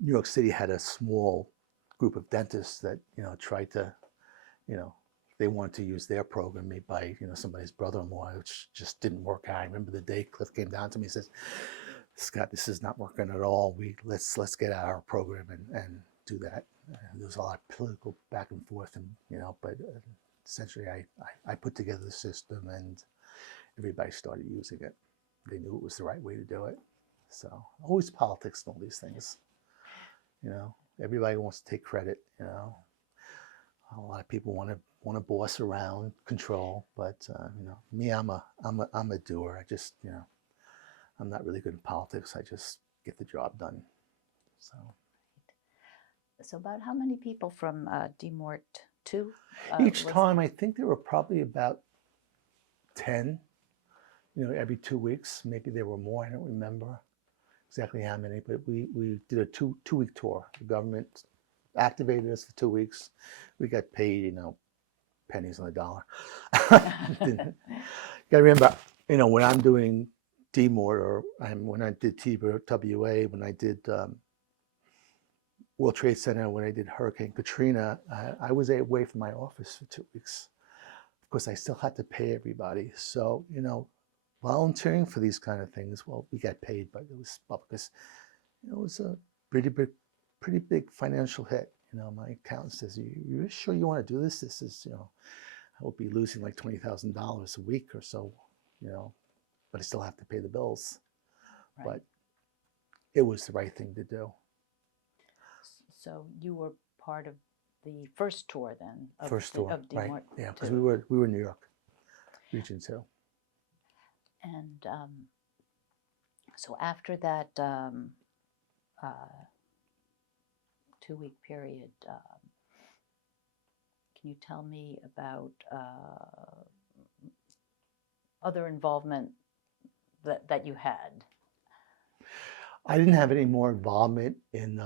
New York City had a small group of dentists that tried to, they wanted to use their program made by somebody's brother-in-law, which just didn't work out. I remember the day Cliff came down to me and says, "Scott, this is not working at all. Let's get our program and do that." There was a lot of political back and forth, and but essentially I put together the system, and everybody started using it. They knew it was the right way to do it. So always politics and all these things. You know, everybody wants to take credit. You know, a lot of people want to boss around, control, but you know, me, I'm a doer. I just, you know, I'm not really good in politics. I just get the job done. So So about how many people from DMORT 2? each time, I think there were probably about 10. You know, every 2 weeks. Maybe there were more. I don't remember exactly how many, but we did a two-week tour. The government activated us for 2 weeks. We got paid, you know, pennies on the dollar. You gotta remember, you know, when I'm doing DMORT or when I did TWA, when I did World Trade Center, when I did Hurricane Katrina, I was away from my office for 2 weeks. Of course, I still had to pay everybody. So, you know, volunteering for these kind of things, well, we got paid, but it was because, you know, it was a pretty big financial hit. You know, my accountant says, you sure you want to do this? This is, you know, I would be losing like $20,000 a week or so, you know, but I still have to pay the bills. Right. But it was the right thing to do. So you were part of the first tour then? Of First tour, of DMORT right? Yeah, because 2. we were in New York, Region 2. And so after that 2-week period, can you tell me about other involvement that you had? I didn't have any more involvement in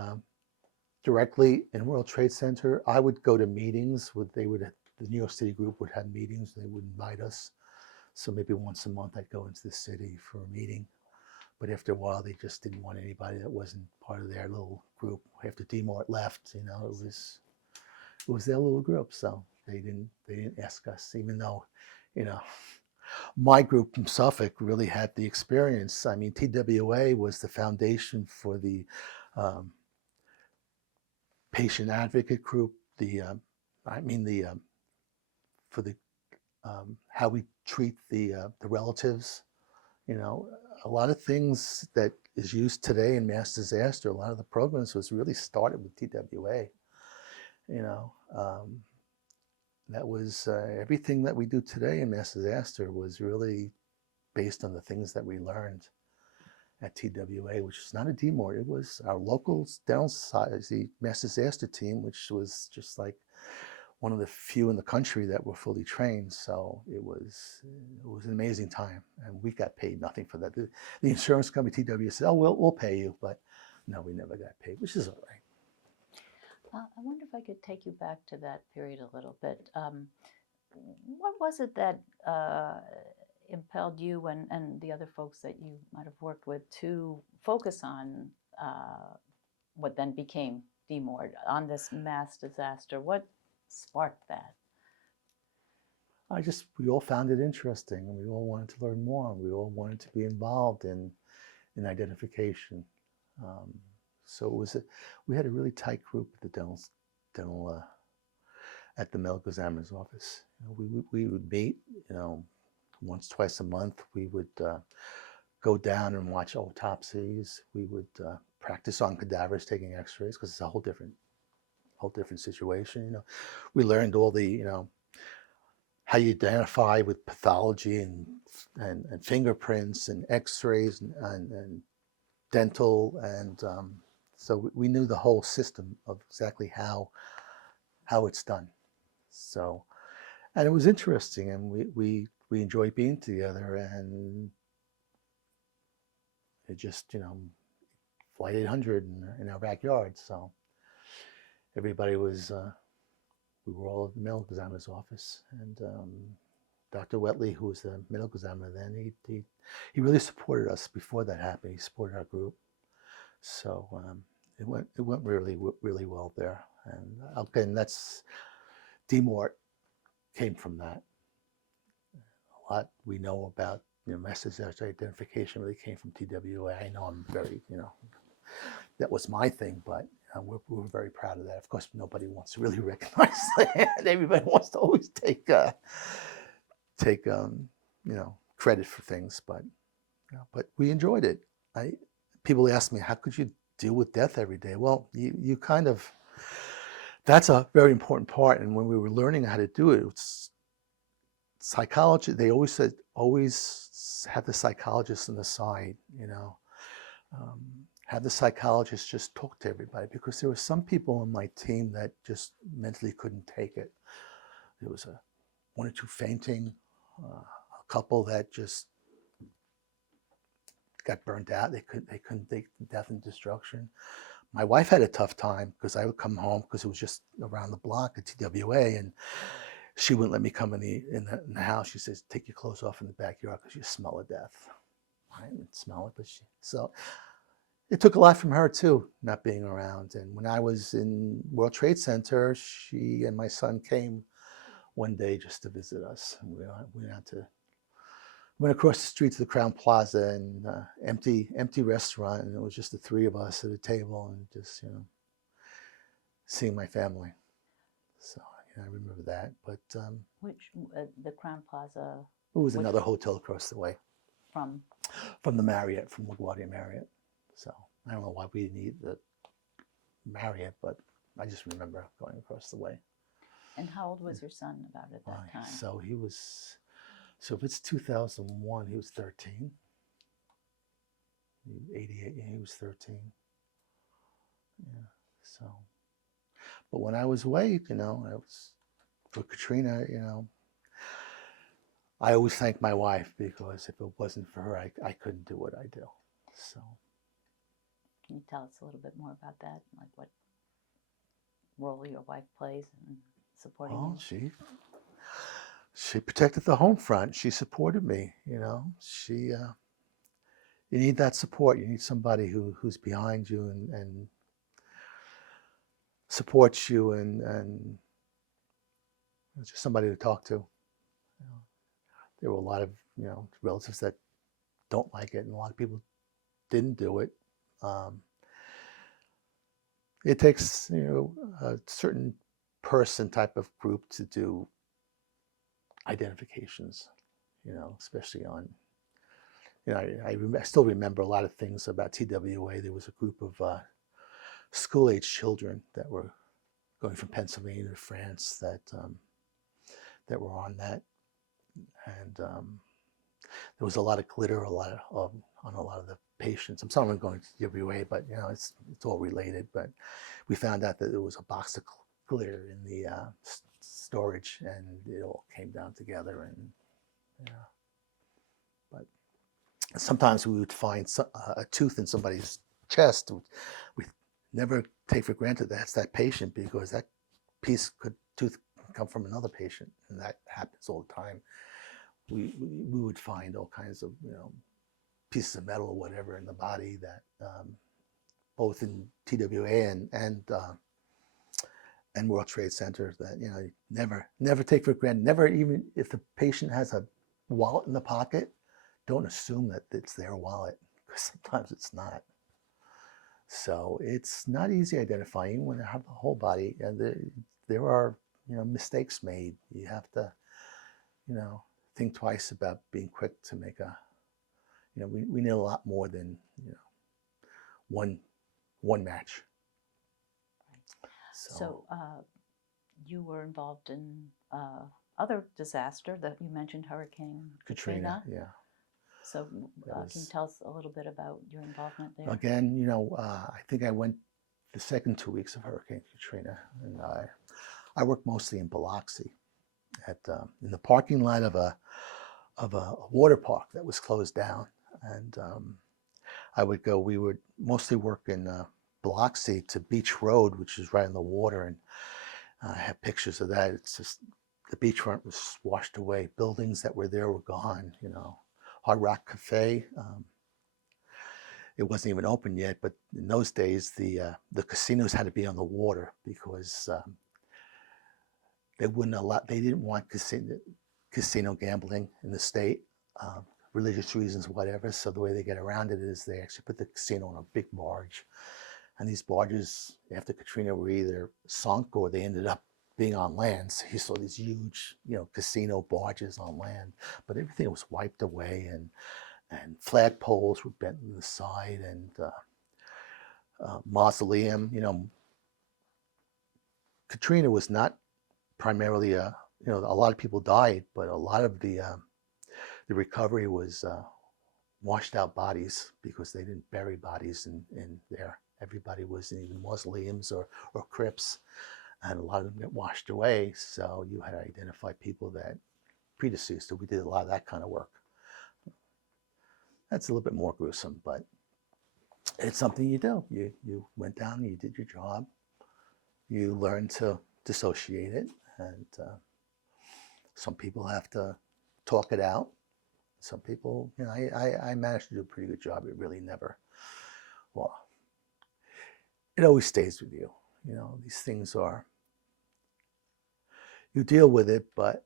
directly in World Trade Center. I would go to meetings. The New York City group would have meetings. They would invite us. So maybe once a month I'd go into the city for a meeting. But after a while, they just didn't want anybody that wasn't part of their little group. After DMORT left, you know, it was their little group. So they didn't ask us, even though, you know, my group from Suffolk really had the experience. I mean, TWA was the foundation for the patient advocate group. For the how we treat the relatives. You know, a lot of things that is used today in mass disaster. A lot of the programs was really started with TWA. You know, that was everything that we do today in mass disaster was really based on the things that we learned at TWA, which is not a DMORT. It was our local downside, the mass disaster team, which was just like one of the few in the country that were fully trained. So it was an amazing time, and we got paid nothing for that. The insurance company TW said, "Oh, we'll pay you," but no, we never got paid, which is all right. I wonder if I could take you back to that period a little bit. What was it that impelled you and the other folks that you might have worked with to focus on what then became DMORT, on this mass disaster? What sparked that? We all found it interesting, and we all wanted to learn more. We all wanted to be involved in identification. So we had a really tight group at the dental at the medical examiner's office. You know, we would meet, you know, once, twice a month. We would go down and watch autopsies. We would practice on cadavers, taking X-rays, because it's a whole different situation. You know, we learned all the, you know, how you identify with pathology and fingerprints and X-rays and dental, and so we knew the whole system of exactly how it's done. So, and it was interesting, and we enjoyed being together, and it just, you know, Flight 800 in our backyard. So everybody was, we were all at the medical examiner's office, and Dr. Wetley, who was the medical examiner then, he really supported us before that happened. He supported our group. So it went really well there. And again, that's DMORT came from that. A lot we know about, you know, mass disaster identification really came from TWA. I know I'm very, you know, that was my thing, but we're very proud of that. Of course, nobody wants to really recognize that. Everybody wants to always take you know, credit for things, but you know, but we enjoyed it. People ask me, how could you deal with death every day. Well, you kind of, that's a very important part. And when we were learning how to do it, it's psychology. They always said, always have the psychologist on the side, you know. Have the psychologist just talk to everybody, because there were some people on my team that just mentally couldn't take it. There was one or two fainting, a couple that just got burnt out. They couldn't take death and destruction. My wife had a tough time because I would come home, because it was just around the block at TWA, and she wouldn't let me come in the house. She says, "Take your clothes off in the backyard because you smell of death." I didn't smell it, but so it took a lot from her too, not being around. And when I was in World Trade Center, she and my son came one day just to visit us. And we went across the street to the Crown Plaza, and empty restaurant, and it was just the three of us at a table, and just, you know, seeing my family. So I remember that. But Which, the Crown Plaza? it was another hotel across the way From the Marriott, from LaGuardia Marriott. So I don't know why we need the Marriott, but I just remember going across the way. And how old was your son about at that time? So if it's 2001, he was 13. 88, yeah, he was 13. Yeah, so. But when I was away, you know, I was, for Katrina, you know, I always thank my wife, because if it wasn't for her, I couldn't do what I do. So. Can you tell us a little bit more about that? Like what role your wife plays in supporting you? She protected the home front. She supported me, you know. You need that support. You need somebody who's behind you and supports you, and just somebody to talk to. You know, there were a lot of, you know, relatives that don't like it, and a lot of people didn't do it. It takes, you know, a certain person type of group to do identifications, you know, especially on, you know, I still remember a lot of things about TWA. There was a group of school-age children that were going from Pennsylvania to France that were on that, and there was a lot of glitter, on a lot of the patients. I'm sorry I'm going to TWA, but you know, it's all related. But we found out that there was a box of glitter in the storage, and it all came down together. And yeah, but sometimes we would find a tooth in somebody's chest. We never take for granted that's that patient, because that tooth come from another patient, and that happens all the time. We would find all kinds of, you know, pieces of metal or whatever in the body that both in TWA and World Trade Center, that, you know, never take for granted. Never, even if the patient has a wallet in the pocket, don't assume that it's their wallet, because sometimes it's not. So it's not easy identifying when they have the whole body, and there are, you know, mistakes made. You have to, you know, think twice about being quick to make you know, we need a lot more than, you know, one match. So you were involved in other disaster that you mentioned, Hurricane Katrina. Yeah. So can you tell us a little bit about your involvement there? Again, you know, I think I went the second 2 weeks of Hurricane Katrina, and I worked mostly in Biloxi, in the parking lot of a water park that was closed down, and we would mostly work in Biloxi to Beach Road, which is right on the water, and I have pictures of that. It's just, the beachfront was washed away. Buildings that were there were gone, you know. Hard Rock Cafe, it wasn't even open yet, but in those days, the casinos had to be on the water, because they didn't want casino gambling in the state, religious reasons, whatever. So the way they get around it is they actually put the casino on a big barge. And these barges, after Katrina, were either sunk or they ended up being on land. So you saw these huge, you know, casino barges on land, but everything was wiped away, and flagpoles were bent to the side, and mausoleum. Katrina was not primarily a lot of people died, but a lot of the recovery was washed out bodies because they didn't bury bodies in there. Everybody was in either mausoleums or crypts, and a lot of them get washed away. So you had to identify people that predeceased. So we did a lot of that kind of work. That's a little bit more gruesome, but it's something you do. You went down, you did your job, you learned to dissociate it, and some people have to talk it out. Some people, I managed to do a pretty good job. It really never, well, it always stays with you. These things are, you deal with it, but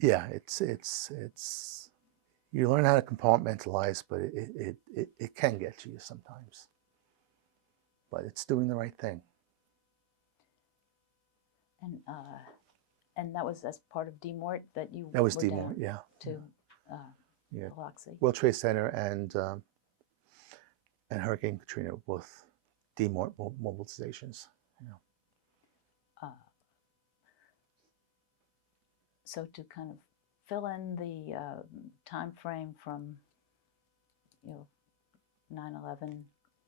yeah, it's you learn how to compartmentalize, but it can get to you sometimes. But it's doing the right thing. And that was as part of DMORT that you That was were DMORT, down yeah. to Yeah. Biloxi. World Trade Center and Hurricane Katrina were both DMORT mobilizations. So to kind of fill in the time frame from 9/11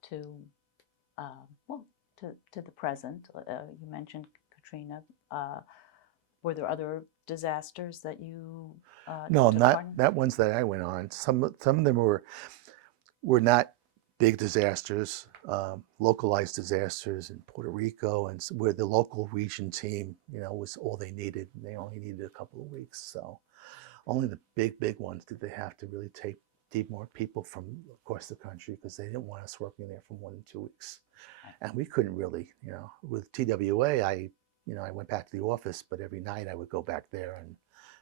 to to the present, you mentioned Katrina. Were there other disasters that you No, took part in? not ones that I went on. Some of them were not big disasters, localized disasters in Puerto Rico, and where the local region team, was all they needed. They only needed a couple of weeks. So only the big ones did they have to really take DMORT people from across the country, because they didn't want us working there for more than 2 weeks. And we couldn't really, with TWA, I went back to the office, but every night I would go back there and,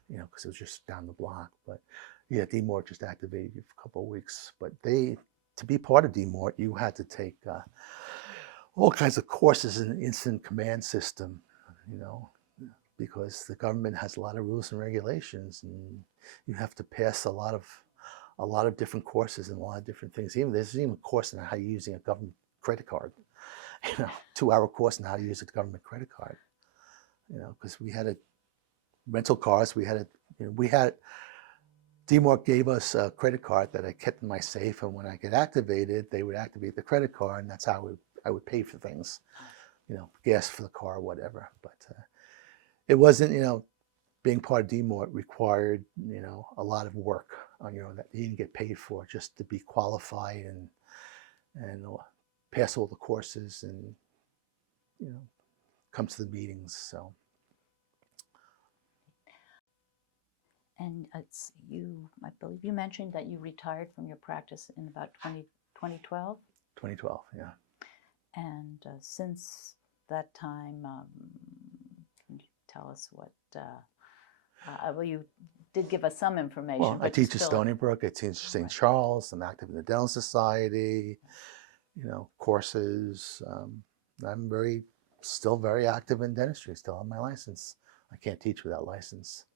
because it was just down the block. But yeah, DMORT just activated you for a couple of weeks. But to be part of DMORT, you had to take all kinds of courses in the incident command system, because the government has a lot of rules and regulations, and you have to pass a lot of different courses and a lot of different things. There's even a course on how you're using a government credit card, 2-hour course on how to use a government credit card, because we had rental cars. DMORT gave us a credit card that I kept in my safe, and when I get activated, they would activate the credit card, and that's how I would pay for things, gas for the car, whatever. But it wasn't, being part of DMORT required, a lot of work on your own that you didn't get paid for, just to be qualified and pass all the courses and, come to the meetings. So. And I believe you mentioned that you retired from your practice in about 2012? 2012, yeah. And since that time, can you tell us what, well, you did give us some information. Well, I teach at Stony Brook, I teach St. Charles, I'm active in the Dental Society, courses. I'm still very active in dentistry, still have my license. I can't teach without license.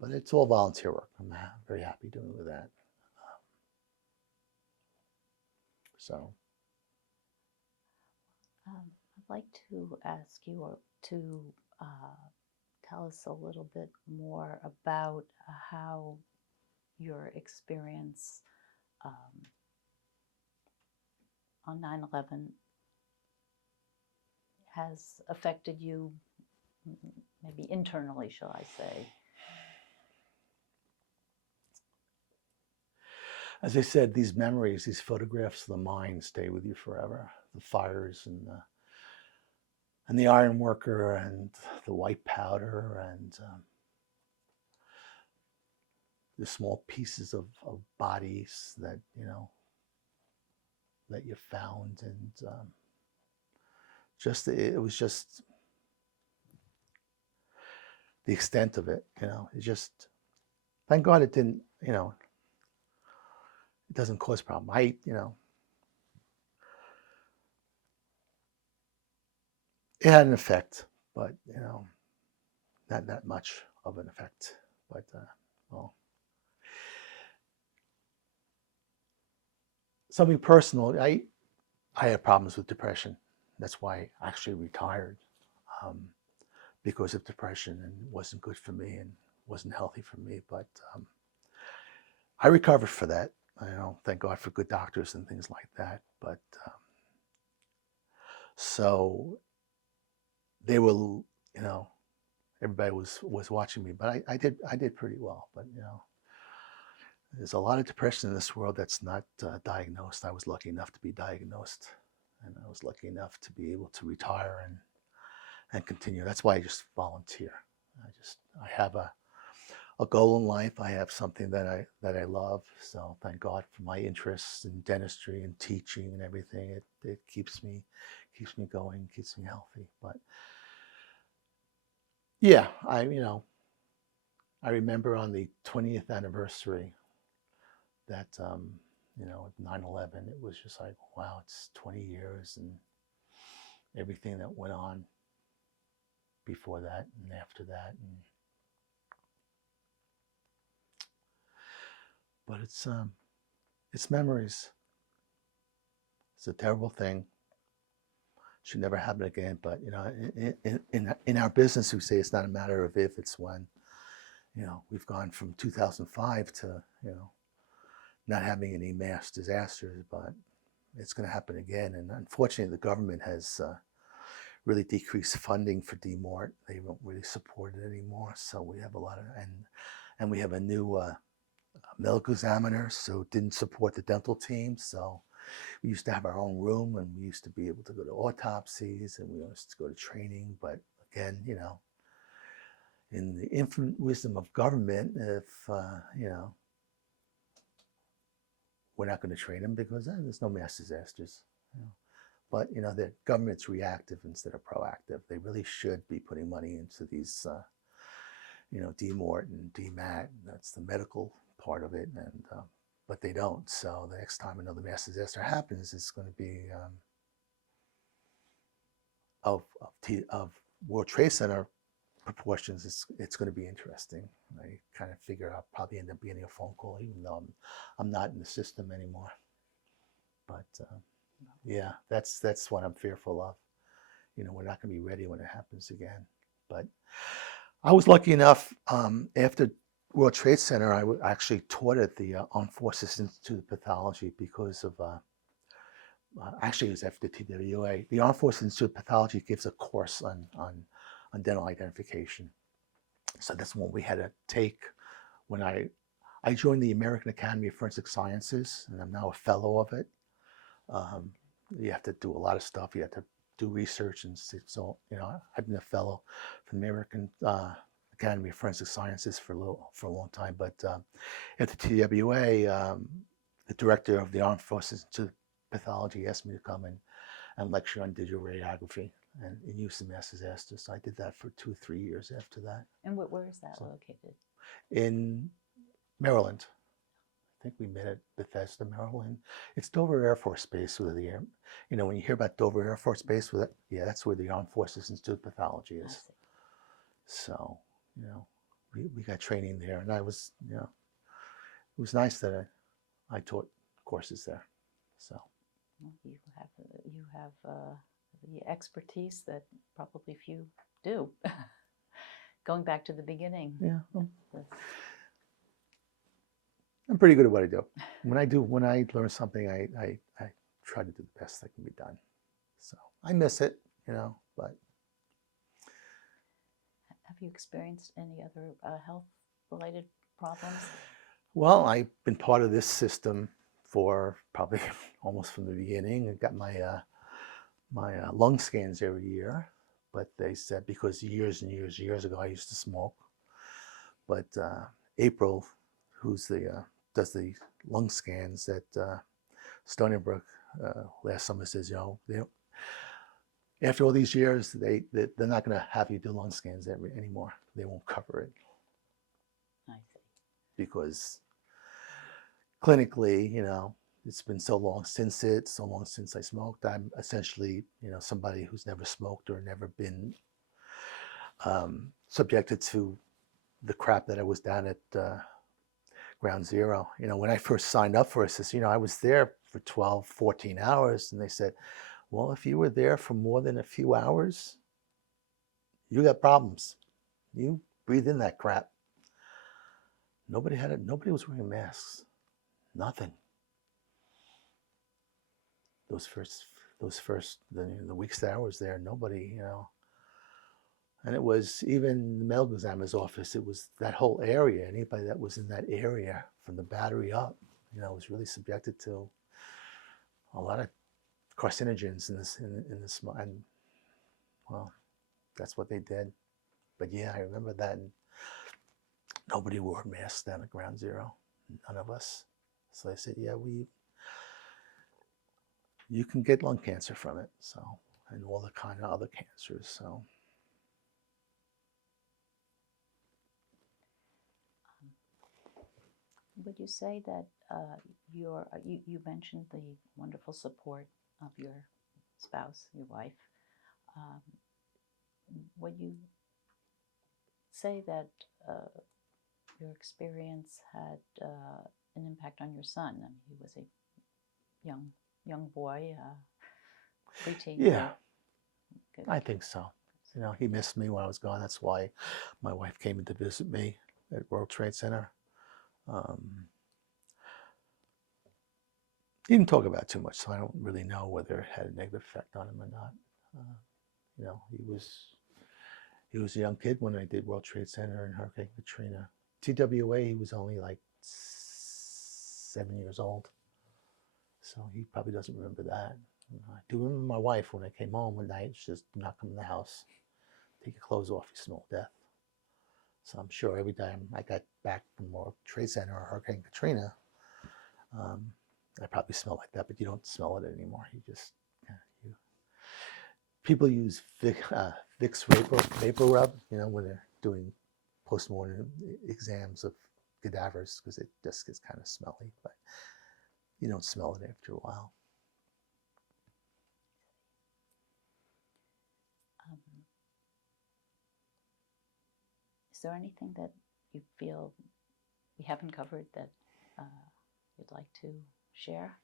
But it's all volunteer work. I'm very happy doing with that. So. I'd like to ask you to tell us a little bit more about how your experience on 9/11 has affected you, maybe internally, shall I say. As I said, these memories, these photographs of the mind stay with you forever. The fires and the iron worker and the white powder and the small pieces of bodies that, that you found. And it was just the extent of it, it just, thank God it didn't, it doesn't cause problem. It had an effect, but, not that much of an effect. But, well, something personal. I had problems with depression. That's why I actually retired, because of depression, and it wasn't good for me and wasn't healthy for me. But I recovered for that. Thank God for good doctors and things like that. But so they were, everybody was watching me, but I did pretty well. But there's a lot of depression in this world that's not diagnosed. I was lucky enough to be diagnosed, and I was lucky enough to be able to retire and continue. That's why I just volunteer. I have a goal in life. I have something that I love. So thank God for my interests in dentistry and teaching and everything. It keeps me going, keeps me healthy. But yeah, I remember on the 20th anniversary that 9/11, it was just like, wow, it's 20 years, and everything that went on before that and after that. But it's memories. It's a terrible thing. Should never happen again. But in our business, we say it's not a matter of if, it's when. We've gone from 2005 to not having any mass disasters, but it's going to happen again. And unfortunately, the government has really decreased funding for DMORT. They don't really support it anymore. So we have a lot of, and we have a new medical examiner, so didn't support the dental team. So we used to have our own room, and we used to be able to go to autopsies, and we used to go to training. But again, in the infinite wisdom of government, if we're not going to train them because there's no mass disasters. But the government's reactive instead of proactive. They really should be putting money into these, DMORT and DMAT. That's the medical part of it, and but they don't. So the next time another mass disaster happens, it's going to be of World Trade Center proportions. It's going to be interesting. I kind of figure I'll probably end up getting a phone call, even though I'm not in the system anymore. But yeah, that's what I'm fearful of. We're not going to be ready when it happens again. But I was lucky enough, after World Trade Center, I actually taught at the Armed Forces Institute of Pathology because of, actually it was after TWA. The Armed Forces Institute of Pathology gives a course on dental identification. So that's one we had to take when I joined the American Academy of Forensic Sciences, and I'm now a fellow of it. You have to do a lot of stuff. You have to do research, and so I've been a fellow for the American Academy of Forensic Sciences for a long time. But at the TWA, the director of the Armed Forces Institute of Pathology asked me to come and lecture on digital radiography and use of mass disasters. So I did that for 2 or 3 years after that. And where is that located? In Maryland. I think we met at Bethesda, Maryland. It's Dover Air Force Base with the air. When you hear about Dover Air Force Base, that's where the Armed Forces Institute of Pathology is. So, we got training there, and I was, it was nice that I taught courses there. So. Well, you have the expertise that probably few do. Going back to the beginning. Yeah. I'm pretty good at what I do. When I learn something, I try to do the best that can be done. So I miss it, but. Have you experienced any other health-related problems? Well, I've been part of this system for probably almost from the beginning. I got my lung scans every year, but they said because years and years ago I used to smoke. But April, who's does the lung scans at Stony Brook, last summer says, after all these years, they're not going to have you do lung scans anymore. They won't cover it. I see. Because clinically, it's been so long since I smoked. I'm essentially, somebody who's never smoked or never been subjected to the crap that I was down at Ground Zero. When I first signed up for this, I was there for 12, 14 hours. And they said, well, if you were there for more than a few hours, you got problems. You breathe in that crap. Nobody had it. Nobody was wearing masks. Nothing. Those first the weeks that I was there, nobody, And it was even the medical examiner's office. It was that whole area. Anybody that was in that area from the Battery up, was really subjected to a lot of carcinogens in this, and well, that's what they did. But yeah, I remember that. And nobody wore masks down at Ground Zero. None of us. So I said, yeah, you can get lung cancer from it. So, and all the kind of other cancers. So. Would you say that you mentioned the wonderful support of your spouse, your wife? Would you say that your experience had an impact on your son? I mean, he was a young boy, preteen. Yeah, Good. I think so. He missed me when I was gone. That's why my wife came in to visit me at World Trade Center. He didn't talk about it too much, so I don't really know whether it had a negative effect on him or not. He was a young kid when I did World Trade Center and Hurricane Katrina. TWA, he was only like 7 years old, so he probably doesn't remember that. I do remember my wife when I came home one night. She says, "Do not come in the house. Take your clothes off. You smell death." So I'm sure every time I got back from World Trade Center or Hurricane Katrina, I probably smell like that, but you don't smell it anymore. People use Vicks vapor rub, when they're doing postmortem exams of cadavers, because it just gets kind of smelly, but you don't smell it after a while. Is there anything that you feel we haven't covered that you'd like to share?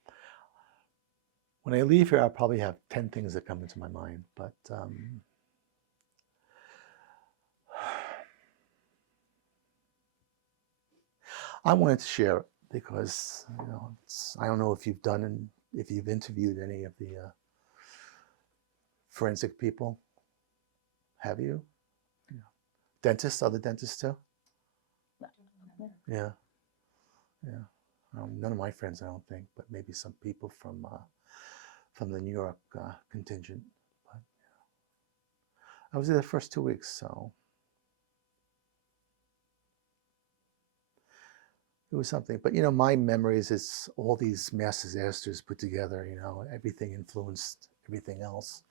When I leave here, I'll probably have 10 things that come into my mind, but I wanted to share it because, I don't know if if you've interviewed any of the forensic people. Have you? Dentists, other dentists too? Yeah. None of my friends, I don't think, but maybe some people from the New York contingent. But I was there the first 2 weeks, so it was something. But my memories is all these mass disasters put together. Everything influenced everything else.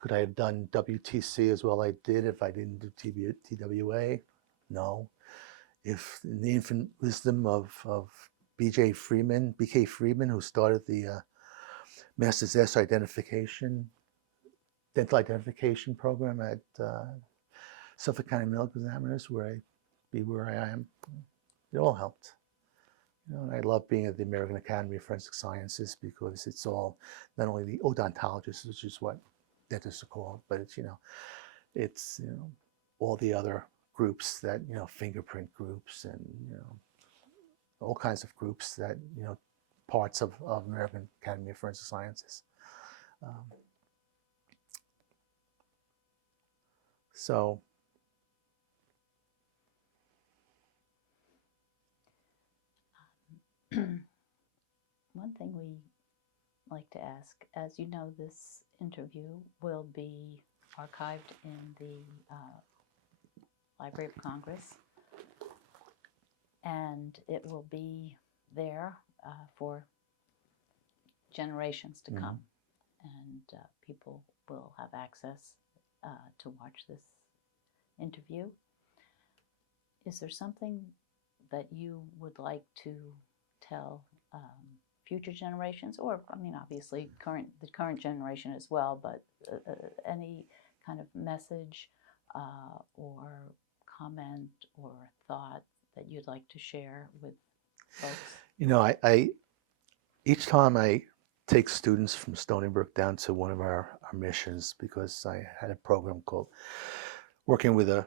Could I have done WTC as well I did if I didn't do TWA? No. If in the infinite wisdom of BK Freeman, who started the mass disaster dental identification program at Suffolk County Medical Examiners, where I am, it all helped. And I love being at the American Academy of Forensic Sciences because it's all not only the odontologists, which is what dentists are called, but it's all the other groups that fingerprint groups and all kinds of groups that parts of American Academy of Forensic Sciences. So one thing we like to ask, as you know, this interview will be archived in the Library of Congress, and it will be there for generations to come, and people will have access to watch this interview. Is there something that you would like to tell future generations, or obviously the current generation as well, but any kind of message or comment or thought that you'd like to share with folks? each time I take students from Stony Brook down to one of our missions, because I had a program called working with a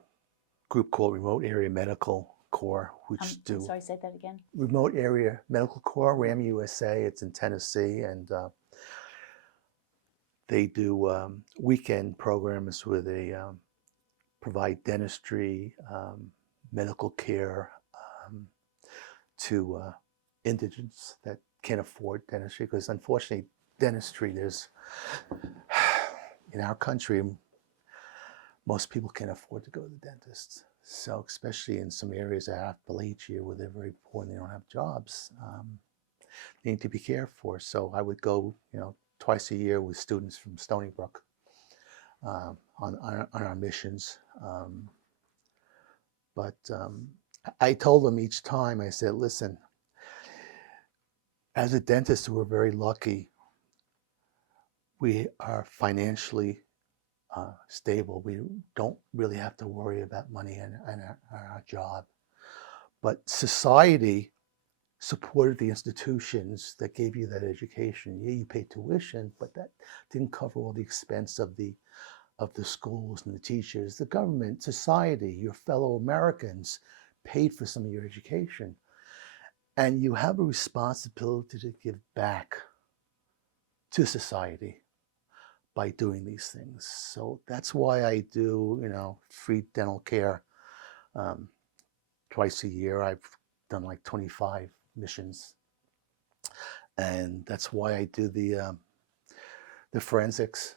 group called Remote Area Medical Corps, which I'm do sorry, say that again. Remote Area Medical Corps, RAM USA. It's in Tennessee, and they do weekend programs where they provide dentistry, medical care to indigents that can't afford dentistry. Because unfortunately, dentistry, there's in our country, most people can't afford to go to the dentist. So especially in some areas of Appalachia where they're very poor and they don't have jobs, they need to be cared for. So I would go, twice a year with students from Stony Brook on our missions. But I told them each time, I said, listen, as a dentist, we're very lucky. We are financially stable. We don't really have to worry about money and our job. But society supported the institutions that gave you that education. Yeah, you paid tuition, but that didn't cover all the expense of the schools and the teachers. The government, society, your fellow Americans paid for some of your education. And you have a responsibility to give back to society by doing these things. So that's why I do, free dental care twice a year. I've done like 25 missions. And that's why I do the forensics.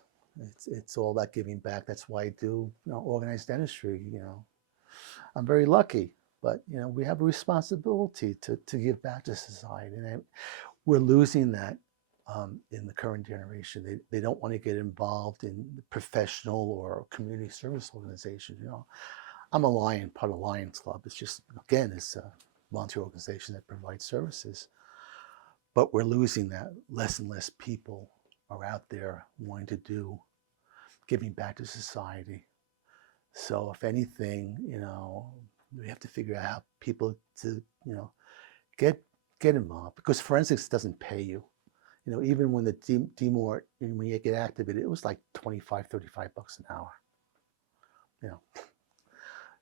It's all about giving back. That's why I do organized dentistry. I'm very lucky, but we have a responsibility to give back to society, and we're losing that in the current generation. They don't want to get involved in the professional or community service organization. I'm a Lion, part of Lions Club. It's just, again, it's a volunteer organization that provides services, but we're losing that. Less and less people are out there wanting to do giving back to society. So if anything, we have to figure out how people to, get involved, because forensics doesn't pay you. Even when the DMORT, when you get activated, it was like $25, $35 an hour.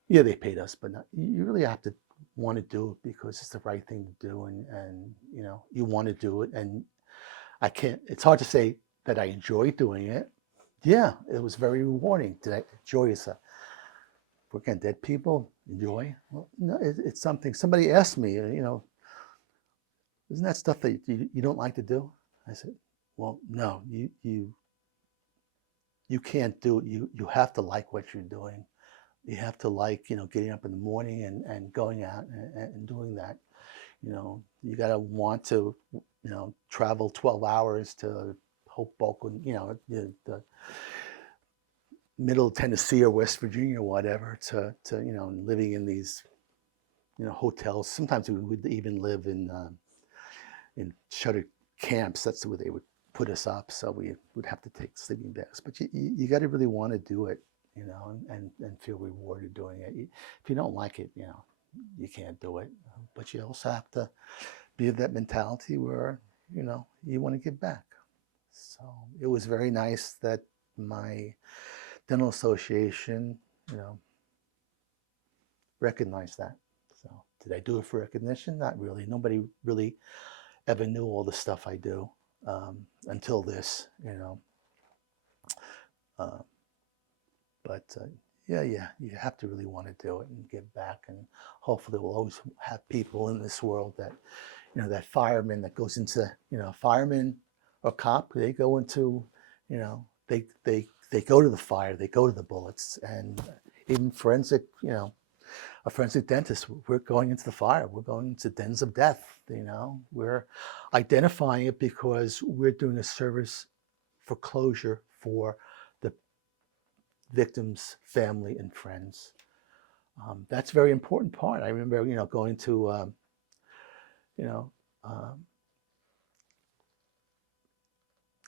Yeah, they paid us, but not, you really have to want to do it because it's the right thing to do, and you want to do it. And it's hard to say that I enjoy doing it. Yeah, it was very rewarding. Did I enjoy it? Working on dead people, enjoy? Well, no, it's something. Somebody asked me, isn't that stuff that you don't like to do? I said, well, no, you can't do it. You have to like what you're doing. You have to like, getting up in the morning and going out and doing that. You got to want to, travel 12 hours to Hoboken, the middle of Tennessee or West Virginia or whatever, to living in these, hotels. Sometimes we would even live in shuttered camps. That's where they would put us up. So we would have to take sleeping bags. But you got to really want to do it, and feel rewarded doing it. If you don't like it, you can't do it. But you also have to be of that mentality where, you want to give back. So it was very nice that my dental association, recognized that. So did I do it for recognition? Not really. Nobody really ever knew all the stuff I do until this, but yeah, you have to really want to do it and give back, and hopefully we'll always have people in this world that, that fireman that goes into, fireman or cop, they go into, they go to the fire, they go to the bullets, and even forensic, a forensic dentist, we're going into the fire, we're going into dens of death, we're identifying it because we're doing a service for closure for the victim's family and friends. That's a very important part. I remember, going to,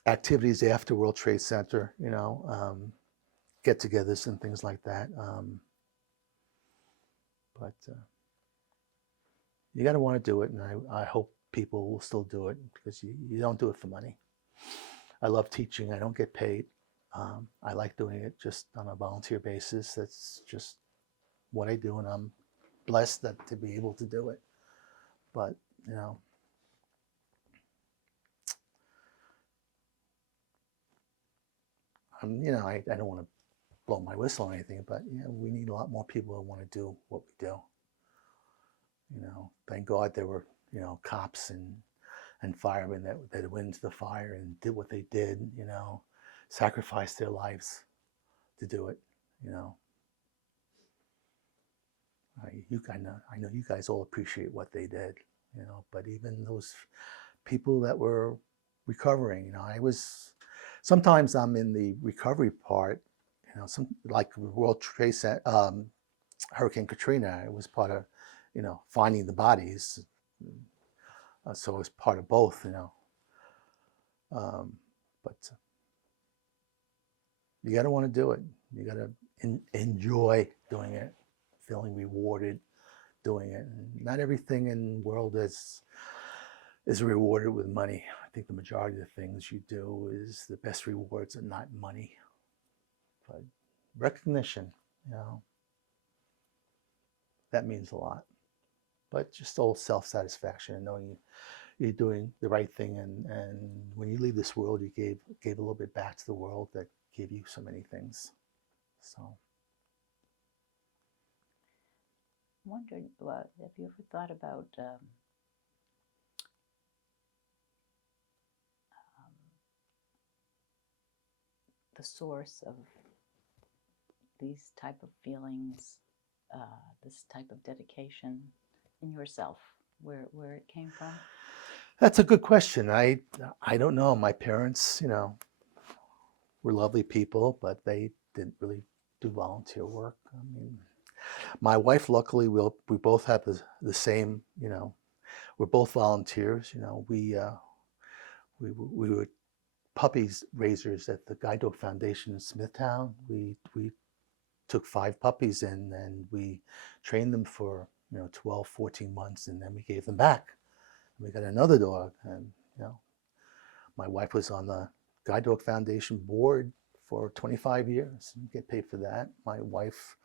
activities after World Trade Center, get-togethers and things like that. But you got to want to do it, and I hope people will still do it because you don't do it for money. I love teaching. I don't get paid. I like doing it just on a volunteer basis. That's just what I do, and I'm blessed to be able to do it. But, you know, I don't want to blow my whistle or anything, but we need a lot more people who want to do what we do. Thank God there were, cops and firemen that went into the fire and did what they did, sacrificed their lives to do it, I know you guys all appreciate what they did, but even those people that were recovering, sometimes I'm in the recovery part, like World Trade Center, Hurricane Katrina, it was part of, finding the bodies. So it was part of both, but you got to want to do it. You got to enjoy doing it, feeling rewarded doing it. And not everything in the world is rewarded with money. I think the majority of the things you do is the best rewards are not money, but recognition, that means a lot. But just old self-satisfaction and knowing you're doing the right thing, and when you leave this world, you gave a little bit back to the world that gave you so many things. So, I wondered, have you ever thought about the source of these type of feelings, this type of dedication in yourself, where it came from? that's a good question. I don't know. My parents, were lovely people, but they didn't really do volunteer work. I mean, my wife, luckily, we both have the same, we're both volunteers. We were puppies raisers at the Guide Dog Foundation in Smithtown. We took 5 puppies in, and we trained them for 12, 14 months, and then we gave them back. We got another dog, and my wife was on the Guide Dog Foundation board for 25 years and get paid for that. My wife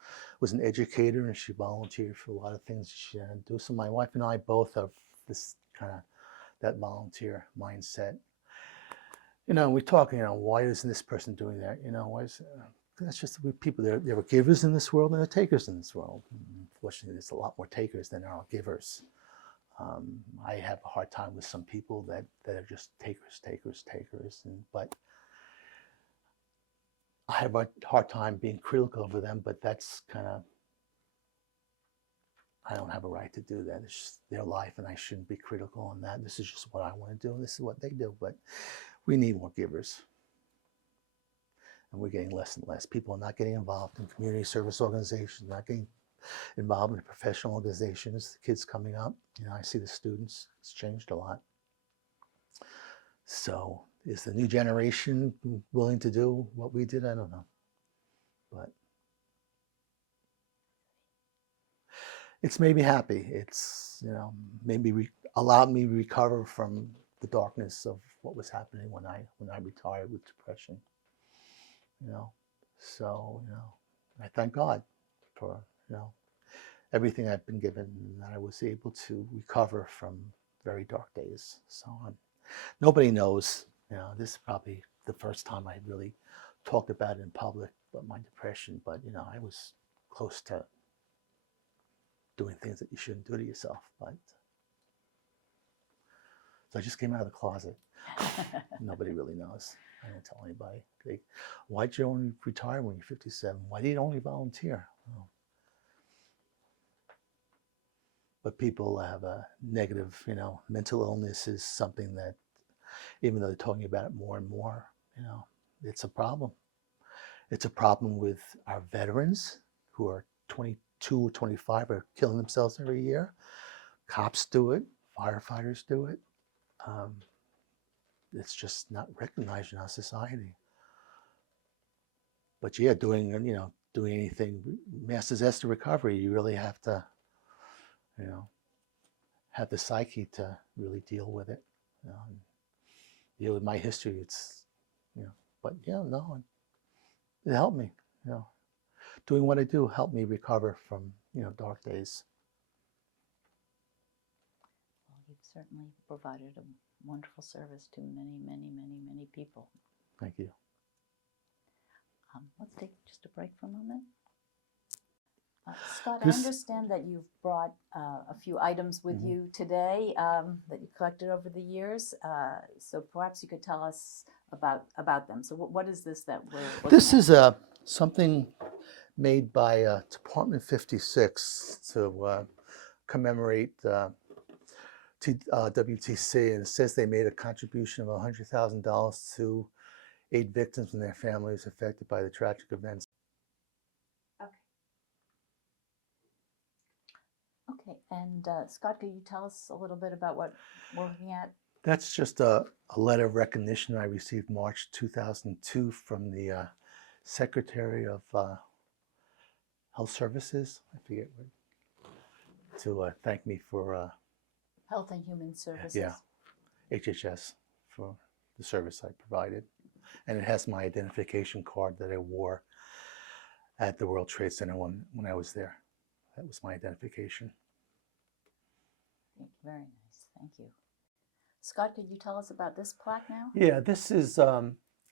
was an educator, and she volunteered for a lot of things she had to do. So my wife and I both have this kind of that volunteer mindset. We talk, why isn't this person doing that? Why is that's just people. There are givers in this world and there are takers in this world. Unfortunately, there's a lot more takers than there are givers. I have a hard time with some people that are just takers. But I have a hard time being critical of them, but that's kind of, I don't have a right to do that. It's just their life, and I shouldn't be critical on that. This is just what I want to do, and this is what they do. But we need more givers. And we're getting less and less. People are not getting involved in community service organizations, not getting involved in professional organizations. The kids coming up, I see the students. It's changed a lot. So is the new generation willing to do what we did? I don't know. But it's made me happy. It's, maybe allowed me to recover from the darkness of what was happening when I retired with depression. So, I thank God for, everything I've been given, and that I was able to recover from very dark days. So nobody knows, this is probably the first time I really talked about it in public, about my depression, but, I was close to doing things that you shouldn't do to yourself. But so I just came out of the closet. Nobody really knows. I don't tell anybody. Why'd you only retire when you're 57? Why did you only volunteer? Oh. But people have a negative, mental illness is something that, even though they're talking about it more and more, it's a problem. It's a problem with our veterans who are 22 or 25 are killing themselves every year. Cops do it. Firefighters do it. It's just not recognized in our society. But yeah, doing anything, mass disaster recovery, you really have to, have the psyche to really deal with it. And deal with my history. It's, but no, it helped me. Doing what I do helped me recover from dark days. Well, you've certainly provided a wonderful service to many, many, many, many people. Thank you. Let's take just a break for a moment. Scott, I understand that you've brought a few items with you today that you collected over the years. So perhaps you could tell us about them. So what is this that we're looking This at? is something made by Department 56 to commemorate WTC, and it says they made a contribution of $100,000 to aid victims and their families affected by the tragic events. Okay, and Scott, could you tell us a little bit about what we're looking at? That's just a letter of recognition I received March 2002 from the Secretary of Health Services. I forget what, to thank me for Health and Human Services. yeah, HHS, for the service I provided. And it has my identification card that I wore at the World Trade Center when I was there. That was my identification. Very nice, thank you. Scott, could you tell us about this plaque now? Yeah, this is,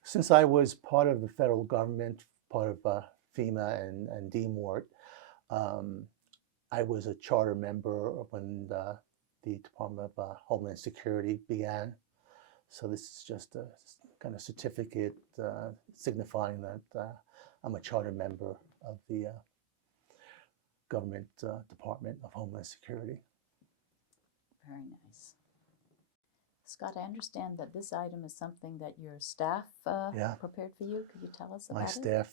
since I was part of the federal government, part of FEMA and DMORT, I was a charter member when the Department of Homeland Security began. So this is just a kind of certificate signifying that I'm a charter member of the Government Department of Homeland Security. Very nice. Scott, I understand that this item is something that your staff prepared for you. Could you tell us about it? My staff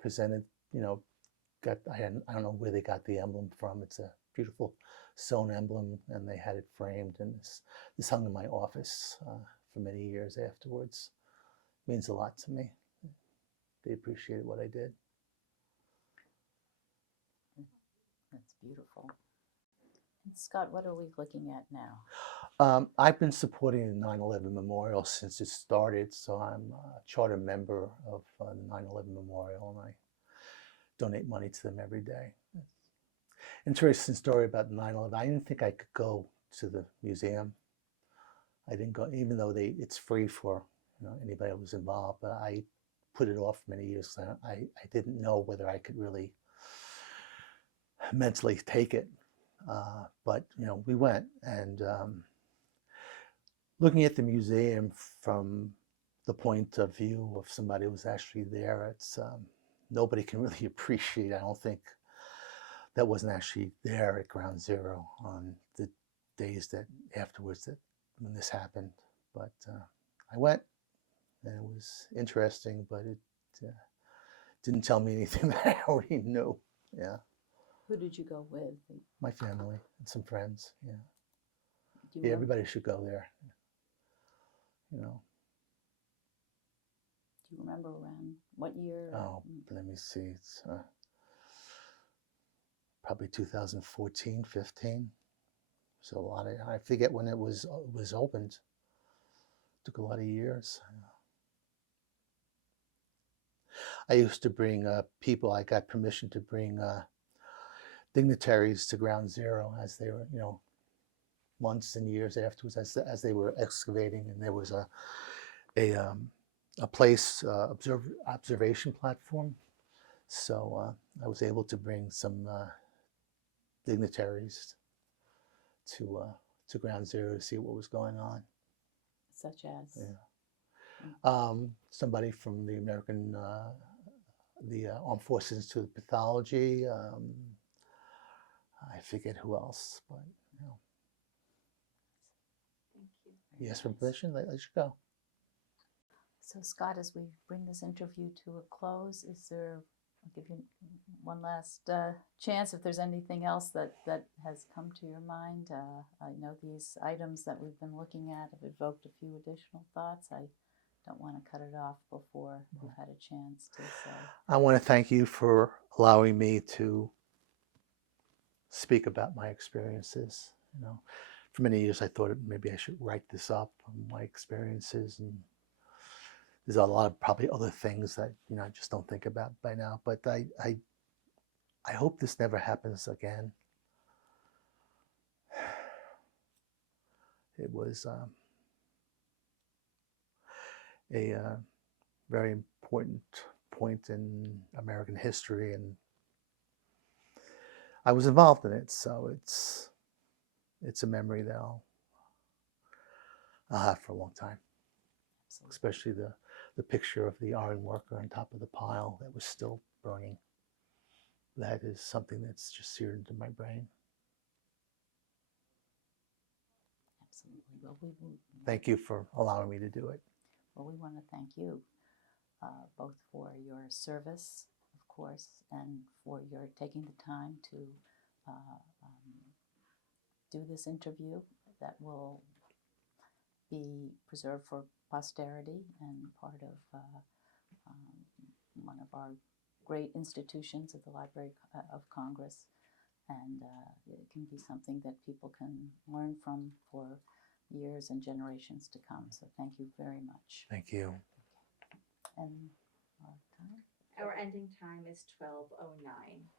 presented, I don't know where they got the emblem from. It's a beautiful sewn emblem, and they had it framed, and this hung in my office for many years afterwards. It means a lot to me. They appreciated what I did. That's beautiful. And Scott, what are we looking at now? I've been supporting the 9/11 Memorial since it started, so I'm a charter member of the 9/11 Memorial, and I donate money to them every day. Interesting story about 9/11. I didn't think I could go to the museum. I didn't go, even though it's free for anybody who was involved. But I put it off many years. I didn't know whether I could really mentally take it. But we went, and looking at the museum from the point of view of somebody who was actually there, it's nobody can really appreciate. I don't think that wasn't actually there at Ground Zero on the days that afterwards when this happened. But I went, and it was interesting, but it didn't tell me anything that I already knew. Yeah. Who did you go with? My family and some friends. Yeah. Do you Yeah, remember? everybody should go there. Do you remember around what year? Oh, let me see. It's probably 2014, 15. So a lot of, I forget when it was opened. Took a lot of years. I used to bring people. I got permission to bring dignitaries to Ground Zero as they were, months and years afterwards, as they were excavating, and there was a place observation platform. So I was able to bring some dignitaries to Ground Zero to see what was going on. Such as? Yeah. Somebody from the American, the Armed Forces Institute of Pathology. I forget who else, but Thank you. Yes, for permission, let you go. So Scott, as we bring this interview to a close, I'll give you one last chance if there's anything else that has come to your mind. I know these items that we've been looking at have evoked a few additional thoughts. I don't want to cut it off before we've had a chance to say. I want to thank you for allowing me to speak about my experiences You know, for many years I thought maybe I should write this up, my experiences, and there's a lot of probably other things that I just don't think about by now. But I hope this never happens again. It was a very important point in American history, and I was involved in it, so it's a memory that I'll have for a long time. Absolutely. Especially the picture of the iron worker on top of the pile that was still burning. That is something that's just seared into my brain. Absolutely. Well, Thank you for allowing me to do it. Well, we want to thank you both for your service, of course, and for your taking the time to do this interview that will be preserved for posterity and part of one of our great institutions of the Library of Congress. And it can be something that people can learn from for years and generations to come. So thank you very much. Thank you. And our time? Our ending time is 12:09.